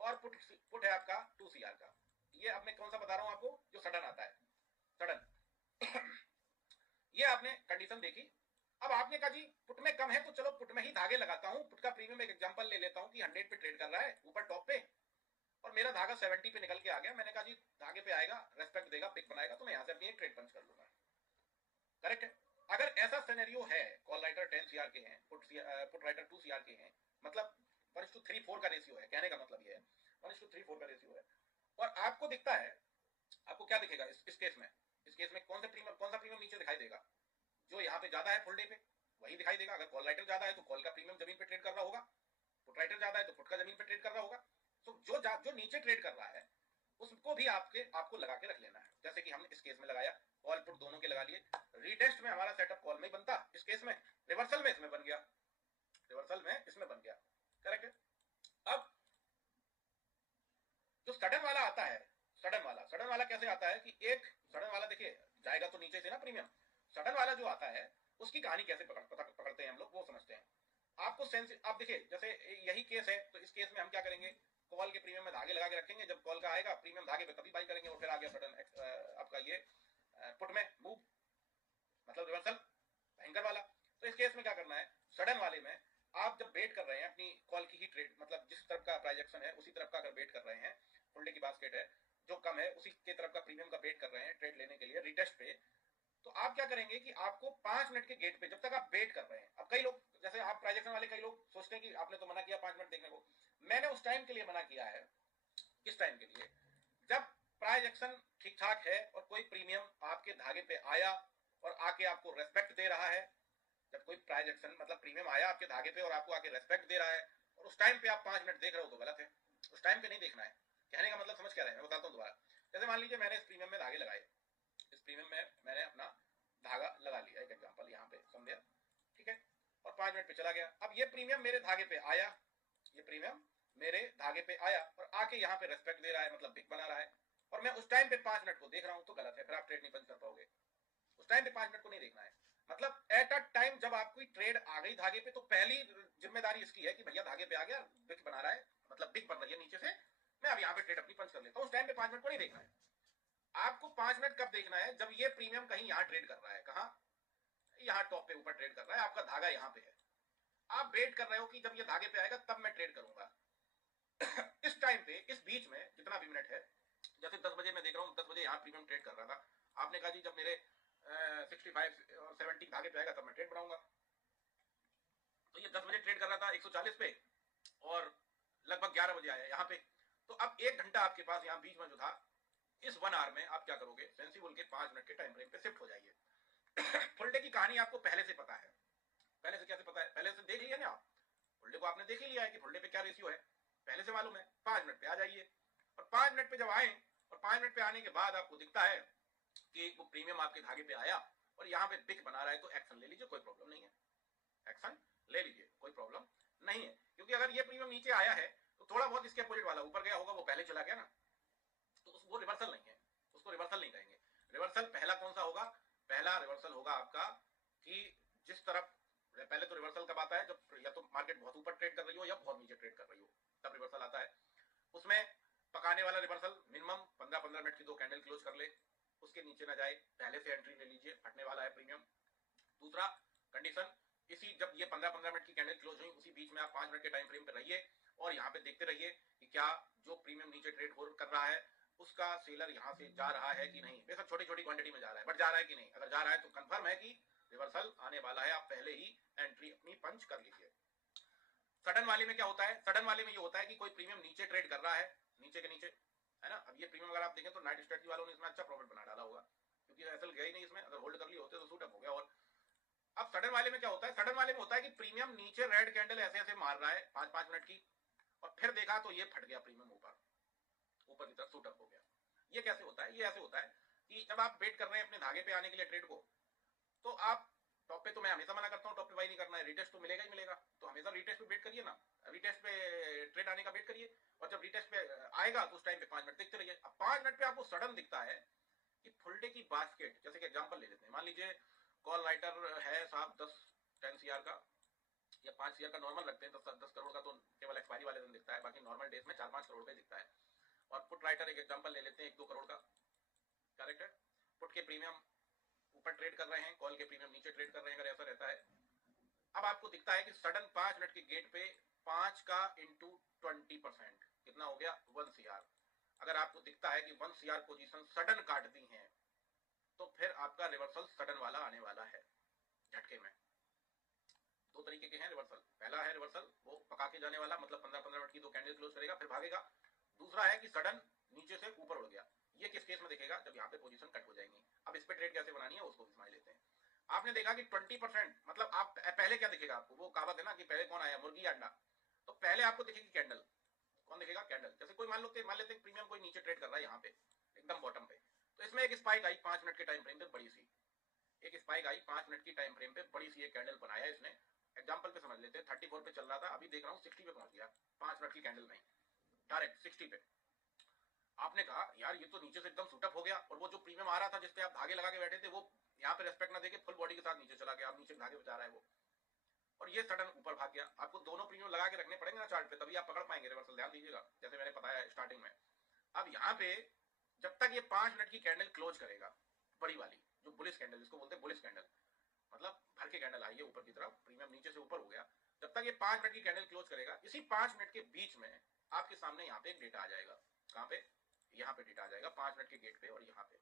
और पुट है आपका 2 CR का। ये अब मैं कौन सा बता रहा हूं आपको? जो सडन आता है, सडन। ये आपने कंडीशन देखी। अब आपने कहा जी पुट में कम है तो चलो पुट में ही धागे लगाता हूं। पुट का प्रीमियम एक एग्जांपल ले लेता हूं कि 100 पे ट्रेड कर रहा है ऊपर टॉप पे, और मेरा धागा 70 पे निकल के आ गया। मैंने कहा जी धागे पे आएगा, रेस्पेक्ट देगा, पिक बनाएगा, तो मैं यहां से अपनी एक ट्रेड पंच कर लूंगा। करेक्ट है? अगर ऐसा सिनेरियो है, कॉल राइटर 10 CR के हैं, पुट राइटर 2 CR के हैं, मतलब 1:3-4 का रेशियो है। कहने का मतलब ये है 1:3-4 का रेशियो है। और आपको दिखता है, आपको क्या दिखेगा इस केस में? इस केस में कौन सा प्रीमियम नीचे दिखाई देगा? जो यहाँ पे ज्यादा है फुल डे पे वही दिखाई देगा। अगर कॉल राइटर ज्यादा है तो कॉल का प्रीमियम जमीन पे ट्रेड कर रहा होगा, पुट राइटर ज्यादा है तो पुट का जमीन पे ट्रेड कर रहा होगा। तो जो नीचे ट्रेड कर रहा है उसको भी आपको लगा के रख लेना है। जैसे कि हमने इस केस में लगाया, कॉल पुट दोनों के लगा लिए। रीटेस्ट में हमारा सेटअप कॉल में ही बनता, इस केस में रिवर्सल में इसमें बन गया, रिवर्सल में इसमें बन गया। करेक्ट है? अब जो सडन वाला आता है, सडन वाला कैसे आता है कि एक सडन वाला देखिए जाएगा तो नीचे से ना प्रीमियम। सडन वाला जो आता है उसकी कहानी कैसे पकड़ते हैं हम लोग, वो समझते हैं। आपको सेंस, आप देखिए जैसे यही केस है, तो इस केस में हम क्या करेंगे? कॉल के प्रीमियम में धागे लगा के रखेंगे। जब कॉल का आएगा प्रीमियम धागे पे तभी बाई करेंगे, और फिर आ गया सडन आपका ये पुट में मूव, मतलब रिवर्सल भयंकर वाला। तो इस केस में क्या करना है? सडन वाले में आप जब वेट कर रहे हैं अपनी कॉल की ही ट्रेड, मतलब जिस तरफ का प्राइस एक्शन है उसी तरफ का अगर वेट कर रहे हैं, फुल डे की बास्केट है जो कम है उसी के तरफ का प्रीमियम का वेट कर रहे हैं ट्रेड लेने के लिए रिटेस्ट पे, तो आप क्या करेंगे कि आपको 5 मिनट के गेट पे जब तक आप वेट कर रहे हैं। अब कई लोग, जैसे आप प्राइस एक्शन वाले, कई लोग सोचते हैं कि आपने तो मना किया 5 मिनट देखने को। मैंने उस टाइम के लिए मना किया है। किस टाइम के लिए? जब प्राइस एक्शन ठीक ठाक है और कोई प्रीमियम आपके धागे पे आया और आके आपको रेस्पेक्ट दे रहा है। जब कोई प्राइस एक्शन मतलब प्रीमियम आया आपके धागे पे और आपको आके रेस्पेक्ट दे रहा है, और उस टाइम पे आप 5 मिनट देख रहे हो तो गलत है। उस टाइम पे नहीं देखना है। कहने का मतलब समझ क्या रहे हैं? मैं बताता हूँ दोबारा। जैसे मान लीजिए मैंने इस प्रीमियम में धागे लगाए, इस प्रीमियम में मैंने अपना धागा लगा लिया, एक एग्जांपल यहाँ पे समझिए, ठीक है, और 5 मिनट पे चला गया। अब ये प्रीमियम मेरे धागे पे आया, ये प्रीमियम मेरे धागे पे आया और आके यहाँ पे रेस्पेक्ट दे रहा है, मतलब बिग बना रहा है, और मैं उस टाइम पे 5 मिनट को देख रहा हूँ, तो गलत है। फिर आप ट्रेड नहीं पंच कर पाओगे। उस टाइम पे 5 मिनट को नहीं देखना है। मतलब एट अ टाइम जब आपकी ट्रेड आ गई धागे पे, तो पहली जिम्मेदारी इसकी है कि भैया धागे पे आ गया, बिग बना रहा है, मतलब बिग बन रही है नीचे से, मैं अब यहाँ पे ट्रेड अपनी पंच कर लेता हूँ। उस टाइम पे 5 मिनट को नहीं देखना है। आपको 5 मिनट कब देखना है? जब ये प्रीमियम कहीं यहाँ ट्रेड कर रहा है, कहाँ? यहाँ टॉप पे ऊपर ट्रेड कर रहा है, आपका धागा यहाँ पे है। आप वेट कर रहे हो कि जब ये धागे पे आएगा तब मैं ट्रेड करूंगा। इस टाइम पे, इस बीच में जितना भी मिनट है, जैसे 10 बजे मैं देख रहा हूँ, 10 बजे यहाँ प्रीमियम ट्रेड कर रहा था, आपने कहा जी जब मेरे 65 और 70 धागे पे आएगा तब मैं ट्रेड बढ़ाऊंगा। तो ये 10 बजे ट्रेड कर रहा था 140 पे और लगभग 11 बजे आया यहाँ पे। तो अब 1 घंटा आपके पास यहाँ बीच में जो था, इस 1 आवर में आप क्या करोगे? सेंसिबल के 5 मिनट के टाइम फ्रेम पे शिफ्ट हो जाइए। फुल डे की कहानी आपको पहले से पता है। पहले से कैसे पता है? पहले से देख लिया ना आप, फुल डे को आपने देख ही लिया है कि फुल डे पे क्या रेशियो है, पहले से मालूम है। 5 मिनट पे आ जाइए, और 5 मिनट पे जब आए और 5 मिनट पे आने के बाद आपको दिखता है कि वो प्रीमियम आपके धागे पे आया और यहाँ पे बिग बना रहा है, तो एक्शन ले लीजिए, कोई प्रॉब्लम नहीं है। एक्शन ले लीजिए, कोई प्रॉब्लम नहीं है। क्योंकि अगर ये प्रीमियम नीचे आया है तो थोड़ा बहुत इसके अपोजिट वाला ऊपर गया होगा, वो पहले चला गया ना, तो वो रिवर्सल नहीं है, उसको रिवर्सल नहीं कहेंगे। रिवर्सल पहला कौन सा होगा? पहला रिवर्सल होगा आपका कि जिस तरफ, पहले तो रिवर्सल कब आता है? जब या तो मार्केट बहुत ऊपर ट्रेड कर रही हो या बहुत नीचे ट्रेड कर रही हो, तब रिवर्सल आता है। उसमें पकाने वाला रिवर्सल मिनिमम 15-15 मिनट की 2 कैंडल क्लोज कर ले, उसके नीचे ना जाए, पहले से एंट्री ले लीजिए, फटने वाला है प्रीमियम। दूसरा कंडीशन, इसी जब ये 15-15 मिनट की कैंडल क्लोज हुई उसी बीच में आप 5 मिनट के टाइम फ्रेम पे रहिए और यहाँ पे देखते रहिए कि क्या जो प्रीमियम नीचे ट्रेड कर रहा है उसका सेलर यहाँ से जा रहा है कि नहीं। बेशक छोटी छोटी क्वांटिटी में जा रहा है, बट जा रहा है कि नहीं। अगर जा रहा है तो कंफर्म है कि रिवर्सल आने वाला है, आप पहले ही एंट्री अपनी पंच कर लीजिए। सडन वाले में क्या होता है? सडन वाले में ये होता है कि कोई प्रीमियम नीचे ट्रेड कर रहा है, नीचे के नीचे, है ना। अब ये प्रीमियम अगर आप देखें तो नाइट स्ट्रेटजी वालों ने इसमें अच्छा प्रॉफिट बना डाला होगा, क्योंकि एसएल गया ही नहीं इसमें, अगर होल्ड कर लिए होते तो सूट अप हो गया। और अब सडन वाले में क्या होता है, सडन वाले में होता है कि प्रीमियम नीचे रेड कैंडल ऐसे ऐसे मार रहा है 5-5 मिनट की, और फिर देखा तो ये फट गया प्रीमियम ऊपर, ऊपर की तरफ सूट अप हो गया। ये कैसे होता है, ये ऐसे होता है कि जब आप वेट कर रहे हैं अपने धागे पे आने के लिए ट्रेड को, तो आप टॉप पे, तो मैं हमेशा मना करता हूँ टॉप पे बाई नहीं करना है, रिटेस्ट तो मिलेगा ही मिलेगा, तो हमेशा रिटेस्ट पे वेट करिए ना, रिटेस्ट पे ट्रेड आने का वेट करिए, और जब रिटेस्ट पे आएगा तो उस टाइम पे 5 मिनट देखते रहिए। अब 5 मिनट पे आपको सडन दिखता है कि फुल डे की बास्केट, जैसे कि एग्जांपल ले लेते हैं, मान लीजिए कॉल राइटर है साहब 10 सीआर का या 5 सीआर का नॉर्मल रखते हैं, 10 करोड़ का तो केवल एक्सपायरी वाले दिन दिखता है, बाकी नॉर्मल डेज में 4-5 करोड़ का दिखता है। और पुट राइटर एक एग्जांपल ले लेते हैं 1-2 करोड़ का, करेक्ट है। पुट के प्रीमियम ऊपर ट्रेड कर रहे हैं, कॉल के प्रीमियम नीचे ट्रेड कर रहे हैं, अगर ऐसा रहता है। अब आपको दिखता है कि सडन 5 मिनट के गेट पे 5 का इंटू 20% कितना हो गया, 1 सीआर। अगर आपको दिखता है कि 1 सीआर पोजीशन सडन काट दी है, तो फिर आपका रिवर्सल सडन वाला आने वाला है झटके में। दो तरीके के हैं रिवर्सल, पहला है रिवर्सल वो पका के जाने वाला, मतलब 15-15 मिनट की 2 कैंडल क्लोज करेगा फिर भागेगा। दूसरा है कि सडन नीचे से ऊपर उड़ गया, ये किस केस में दिखेगा, जब यहाँ पे पोजीशन कट हो जाएंगी। अब इस पे ट्रेड कैसे बनानी है उसको भी समझ लेते हैं। आपने देखा कि 20%, मतलब आप पहले क्या दिखेगा आपको, वो कहावत है ना कि पहले कौन आया, मुर्गी या अंडा। तो पहले आपको दिखेगी कैंडल, कौन दिखेगा, कैंडल। जैसे कोई मान लेते हैं प्रीमियम कोई नीचे ट्रेड कर रहा है यहाँ पे एकदम बॉटम पे, तो इसमें एक स्पाइक आई 5 मिनट के टाइम फ्रेम पे बड़ी सी, एक स्पाइक आई 5 मिनट की टाइम फ्रेम पे बड़ी सी एक कैंडल बनाया इसने। एग्जांपल पे समझ लेते हैं, 34 पे चल रहा था, अभी देख रहा हूँ 60 पे पहुंच गया 5 मिनट की कैंडल में, डायरेक्ट 60 पे। आपने कहा यार ये तो नीचे से एकदम सूटअप हो गया, और वो जो प्रीमियम आ रहा था जिसपे आप धागे लगा के बैठे थे, वो यहाँ पे रेस्पेक्ट ना देके फुल बॉडी के साथ नीचे चला गया, अब नीचे धागे बचा रहा है वो, और ये सडन ऊपर भाग गया। आपको दोनों प्रीमियम लगा के रखने पड़ेंगे ना चार्ट पे, तभी आप पकड़ पाएंगे रिवर्सल, ध्यान दीजिएगा, जैसे मैंने बताया स्टार्टिंग में। अब यहाँ पे जब तक ये 5 मिनट की कैंडल क्लोज करेगा, बड़ी वाली जो बुलिश कैंडल, जिसको बोलते हैं बुलिश कैंडल, मतलब भर के कैंडल आई है ऊपर की तरफ, प्रीमियम नीचे से ऊपर हो गया, जब तक ये 5 मिनट की कैंडल क्लोज करेगा, इसी 5 मिनट के बीच में आपके सामने यहाँ पे एक डेटा आ जाएगा। कहाँ पे, यहाँ पे डेटा आ जाएगा 5 मिनट के गेट पे, और यहाँ पे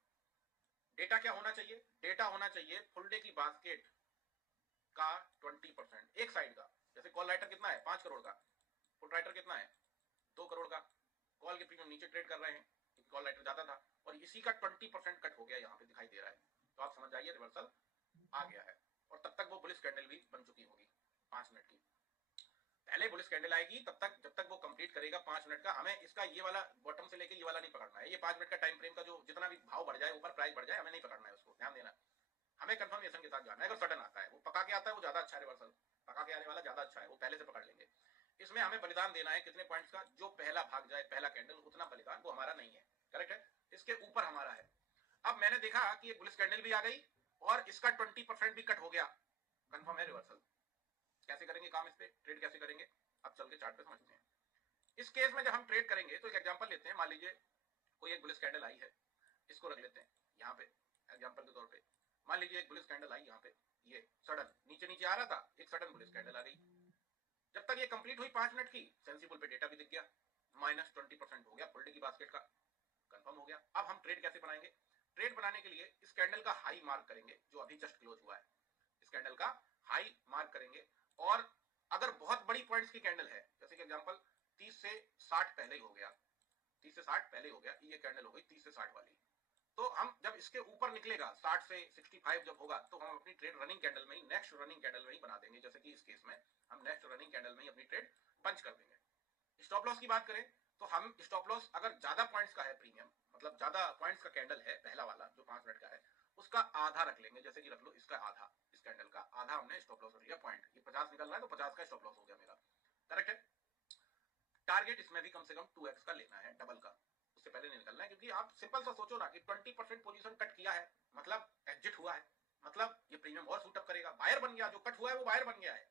डेटा क्या होना चाहिए, डेटा होना चाहिए फुल डे की बास्केट का 20%, एक साइड का। जैसे कॉल राइटर कितना है, 5 करोड़ का, पुट राइटर कितना है, 2 करोड़ का। कॉल के प्रीमियम नीचे ट्रेड कर रहे हैं क्योंकि कॉल राइटर ज्यादा था, और इसी का 20% कट हो गया, यहाँ पे दिखाई दे रहा है। तो आप समझ जाइए रिवर्सल आ गया है, और तब तक वो बुलिश कैंडल भी बन चुकी होगी 5 मिनट की। पहले बुलिश कैंडल आएगी तब तक, जब तक वो कंप्लीट करेगा 5 मिनट का, हमें इसका ये वाला बॉटम से लेके ये वाला नहीं पकड़ना है, ये 5 मिनट का टाइम फ्रेम का जो जितना भी भाव बढ़ जाए, ऊपर प्राइस बढ़ जाए, हमें नहीं पकड़ना है उसको, ध्यान देना। हमें कंफर्मेशन के साथ जाना है। अगर सडन आता है, वो पका के आता है, वो ज्यादा अच्छा है रिवर्सल, पका के आने वाला ज्यादा अच्छा है, वो पहले से पकड़ लेंगे। इसमें हमें बलिदान देना है कितने पॉइंट्स का, जो पहला भाग जाए पहला कैंडल, उतना बलिदान वो हमारा नहीं है, करेक्ट है, इसके ऊपर हमारा है। अब मैंने देखा कि एक बुलिश कैंडल भी आ गई और इसका 20% भी कट हो गया, कंफर्म है रिवर्सल। कैसे करेंगे काम, इस पे ट्रेड कैसे करेंगे, अब चल के चार्ट पे समझते हैं। इस केस में जब हम ट्रेड करेंगे तो एक एग्जांपल लेते हैं, मान लीजिए कोई एक बुलिश कैंडल आई है, इसको रख लेते हैं यहाँ पे एग्जांपल के तौर पे। मान लीजिए एक बुलिश कैंडल आई यहाँ पे, ये सडन नीचे नीचे आ रहा था, एक सडन बुलिश कैंडल आ गई। जब तक ये कंप्लीट हुई 5 मिनट की, सेंसिबल पे डेटा भी दिख गया, -20% हो गया फुल डे की बास्केट का, कंफर्म हो गया। अब हम ट्रेड कैसे बनाएंगे, ट्रेड बनाने के लिए इस कैंडल का हाई मार्क करेंगे जो अभी जस्ट क्लोज हुआ है, इस कैंडल का हाई मार्क करेंगे। और अगर बहुत बड़ी पॉइंट्स की कैंडल है, जैसे कि एग्जांपल 30 से 60 पहले ही हो गया, 30 से 60 पहले हो गया, ये कैंडल हो गई 30 से 60 वाली, तो हम जब इसके ऊपर निकलेगा 60 से 65 जब होगा, तो हम अपनी ट्रेड रनिंग कैंडल में ही, नेक्स्ट रनिंग कैंडल में ही बना देंगे। जैसे कि इस केस में हम नेक्स्ट रनिंग कैंडल में ही अपनी ट्रेड पंच कर देंगे। स्टॉप लॉस की बात करें तो हम स्टॉप लॉस अगर ज्यादा पॉइंट्स का है प्रीमियम, मतलब ज्यादा पॉइंट्स का कैंडल है पहला वाला जो 5 मिनट का है, उसका आधा रख लेंगे। जैसे कि रख लो इसका आधा, इस कैंडल का आधा हमने स्टॉप लॉस रख लिया पॉइंट, ये 50 निकल रहा है तो 50 का स्टॉप लॉस हो गया मेरा, करेक्ट है। टारगेट इसमें भी कम से कम 2x का लेना है, डबल का, उससे पहले नहीं निकलना है। क्योंकि आप सिंपल सा सोचो ना कि 20% पोजीशन कट किया है, मतलब एग्जिट हुआ है, मतलब ये प्रीमियम और सूटअप करेगा, बायर बन गया, जो कट हुआ है वो बायर बन गया है,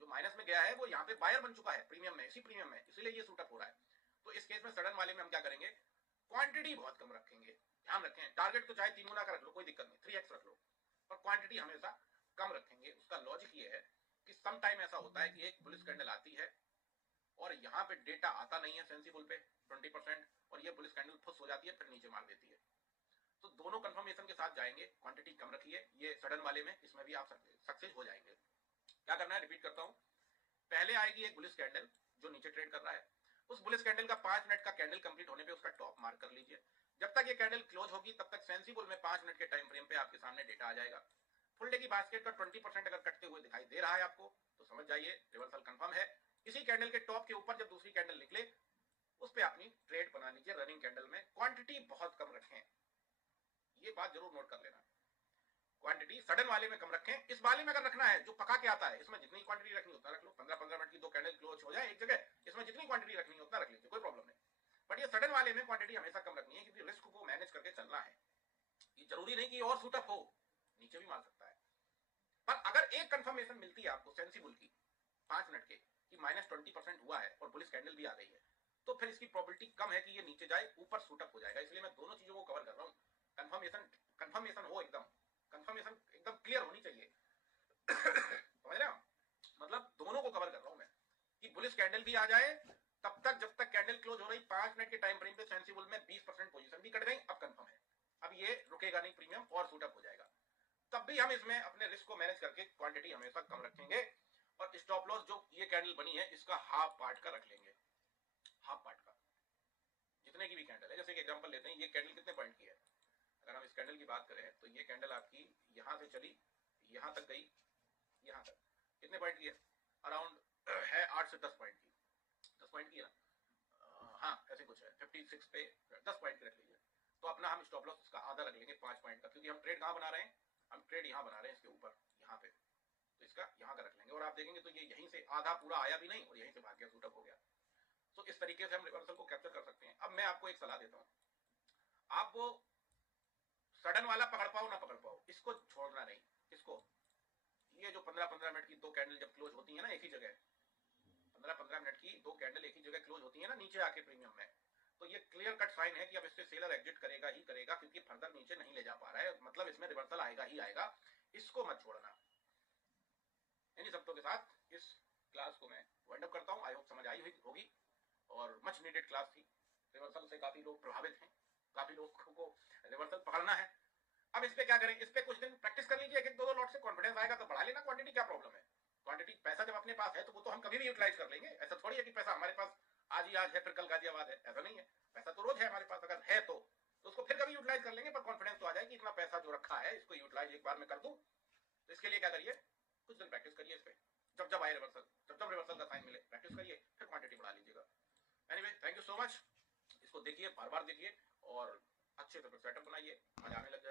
जो माइनस में गया है वो यहाँ पे बायर बन चुका है प्रीमियम में, इसी प्रीमियम में, इसीलिए ये सूटअप हो रहा है। तो इस केस में सडन वाले में हम क्या करेंगे, क्वांटिटी बहुत कम रखेंगे। ध्यान रखें, टारगेट तो चाहे 3 गुना का रख लो, कोई दिक्कत नहीं, 3x रख लो, और क्वांटिटी हमेशा कम रखेंगे। उसका लॉजिक ये है कि सम टाइम ऐसा होता है कि एक बुलिश कैंडल आती है और यहाँ पे डेटा आता नहीं है सेंसिबल पे 20%, और ये बुलिश कैंडल फुस हो जाती है, फिर नीचे मार देती है। तो दोनों कंफर्मेशन के साथ जाएंगे, क्वांटिटी कम रखिए, ये सडन वाले में, इसमें भी आप सक्सेस हो जाएंगे। क्या करना है, रिपीट करता हूं, पहले आएगी एक बुलिश कैंडल जो नीचे ट्रेड कर रहा है, उस बुलिश कैंडल का 5 मिनट का कैंडल कंप्लीट होने पे उसका टॉप मार्क कर लीजिए। जब तक ये कैंडल क्लोज होगी तब तक सेंसिबल में 5 मिनट के टाइम फ्रेम पे आपके सामने डेटा आ जाएगा। फुल डे की बास्केट का 20% अगर कटते हुए दिखाई दे रहा है आपको तो समझ जाइए रिवर्सल कंफर्म है। इसी कैंडल के टॉप के ऊपर जब दूसरी कैंडल निकले उस पे अपनी ट्रेड बना लीजिए रनिंग कैंडल में। क्वांटिटी बहुत कम रखें, ये बात जरूर नोट कर लेना। क्वांटिटी सडन वाले में कम रखें। इस वाले में अगर रखना है जो पका के आता है, इसमें जितनी क्वांटिटी रखनी उतना रख लो। 15-15 मिनट की दो कैंडल क्लोज हो जाए एक जगह, इसमें जितनी क्वांटिटी रखनी है उतना रख लीजिए, कोई प्रॉब्लम नहीं। बट ये सडन वाले में क्वांटिटी हमेशा कम रखनी है क्योंकि रिस्क को मैनेज करके चलना है। ये जरूरी नहीं कि और सूटअप हो, नीचे भी मार सकता है। पर अगर एक कंफर्मेशन मिलती है आपको सेंसिबल की 5 मिनट के कि -20% हुआ है और बुलिश कैंडल भी आ गई है, तो फिर इसकी प्रोबेबिलिटी कम है कि ये नीचे जाए, ऊपर सूटअप हो जाएगा। इसलिए मैं दोनों चीजों को कवर कर रहा हूं। कंफर्मेशन हो, एकदम कंफर्मेशन एकदम क्लियर होनी चाहिए। समझ रहे हो? मतलब दोनों को कवर कर रहा हूं मैं कि बुलिश कैंडल भी आ जाए तब तक जब तक कैंडल क्लोज हो रही 5 मिनट के टाइम फ्रेम पे सेंसिबल में 20% पोजीशन भी कट गई, अब कंफर्म है, अब ये रुकेगा नहीं, प्रीमियम और सूटअप हो जाएगा। तब भी हम इसमें अपने रिस्क को मैनेज करके क्वांटिटी हमेशा कम रखेंगे और स्टॉप लॉस जो ये कैंडल बनी है इसका हाफ पार्ट का रख लेंगे। हाफ पार्ट का जितने की भी कैंडल है, जैसे कि एग्जांपल लेते हैं, ये कैंडल कितने पॉइंट की है? अगर हम इस कैंडल की बात करें तो ये कैंडल आपकी यहां से चली, यहां तक गई, यहां तक कितने पॉइंट की है? अराउंड है 8 से 10 पॉइंट की। 10 पॉइंट की है ना? हाँ ऐसे कुछ है। 56 पे 10 पॉइंट की रख लीजिए। तो अपना हम स्टॉप लॉस इसका आधा रख लेंगे 5 पॉइंट का, क्योंकि हम ट्रेड कहां बना रहे हैं? हम ट्रेड यहां बना रहे हैं, इसके ऊपर यहां पे। तो इसका यहां का रख लेंगे और आप देखेंगे तो ये यहीं से आधा पूरा आया भी नहीं और यहीं से भाग गया, सूटअप हो गया। तो इस तरीके से हम रिवर्सल को कैप्चर कर सकते हैं। अब मैं आपको एक सलाह देता हूं, आप वो सडन वाला पकड़ पाओ ना पकड़ पाओ, इसको छोड़ना नहीं। इसको ये जो 15-15 मिनट की दो कैंडल जब क्लोज होती है ना एक ही जगह, 15-15 मिनट की दो कैंडल एक ही जगह क्लोज होती है ना नीचे आके प्रीमियम में, तो ये क्लियर कट साइन है कि अब इससे सेलर एग्जिट करेगा ही करेगा, क्योंकि फर्दर नीचे नहीं ले जा पा रहा है, मतलब इसमें रिवर्सल आएगा ही आएगा। इसको मत छोड़ना। इन्हीं शब्दों के साथ इस क्लास को मैं वाइंड अप करता हूं। आई होप समझ आई हुई होगी और मच नीडेड क्लास थी। रिवर्सल से काफी लोग प्रभावित हैं, काफी लोगों को रिवर्सल पकड़ना है। अब इस पे क्या करें? इस पे कुछ दिन प्रैक्टिस कर लीजिए, एक दो लॉट से कॉन्फिडेंस आएगा तो बढ़ा लेना क्वांटिटी, क्या प्रॉब्लम है? क्वांटिटी पैसा जब अपने पास है तो वो तो हम कभी भी यूटिलाइज कर लेंगे। ऐसा थोड़ी है कि पैसा हमारे पास आज ही आज है फिर कल गाजियाबाद है, ऐसा नहीं है। पैसा तो रोज है हमारे पास, अगर है तो उसको फिर कभी यूटिलाइज कर लेंगे, पर कॉन्फिडेंस तो आ जाए कि इतना पैसा जो रखा है इसको यूटिलाइज एक बार में कर दूं। तो इसके लिए क्या करिए, कुछ दिन प्रैक्टिस करिए इस पे, जब जब आए रिवर्सल, जब जब रिवर्सल का साइन मिले प्रैक्टिस करिए, फिर क्वांटिटी बढ़ा लीजिएगा। Anyway thank you so much. इसको देखिए, बार बार देखिए और अच्छे से सेटअप बनाइए, मजा आने लग जाए।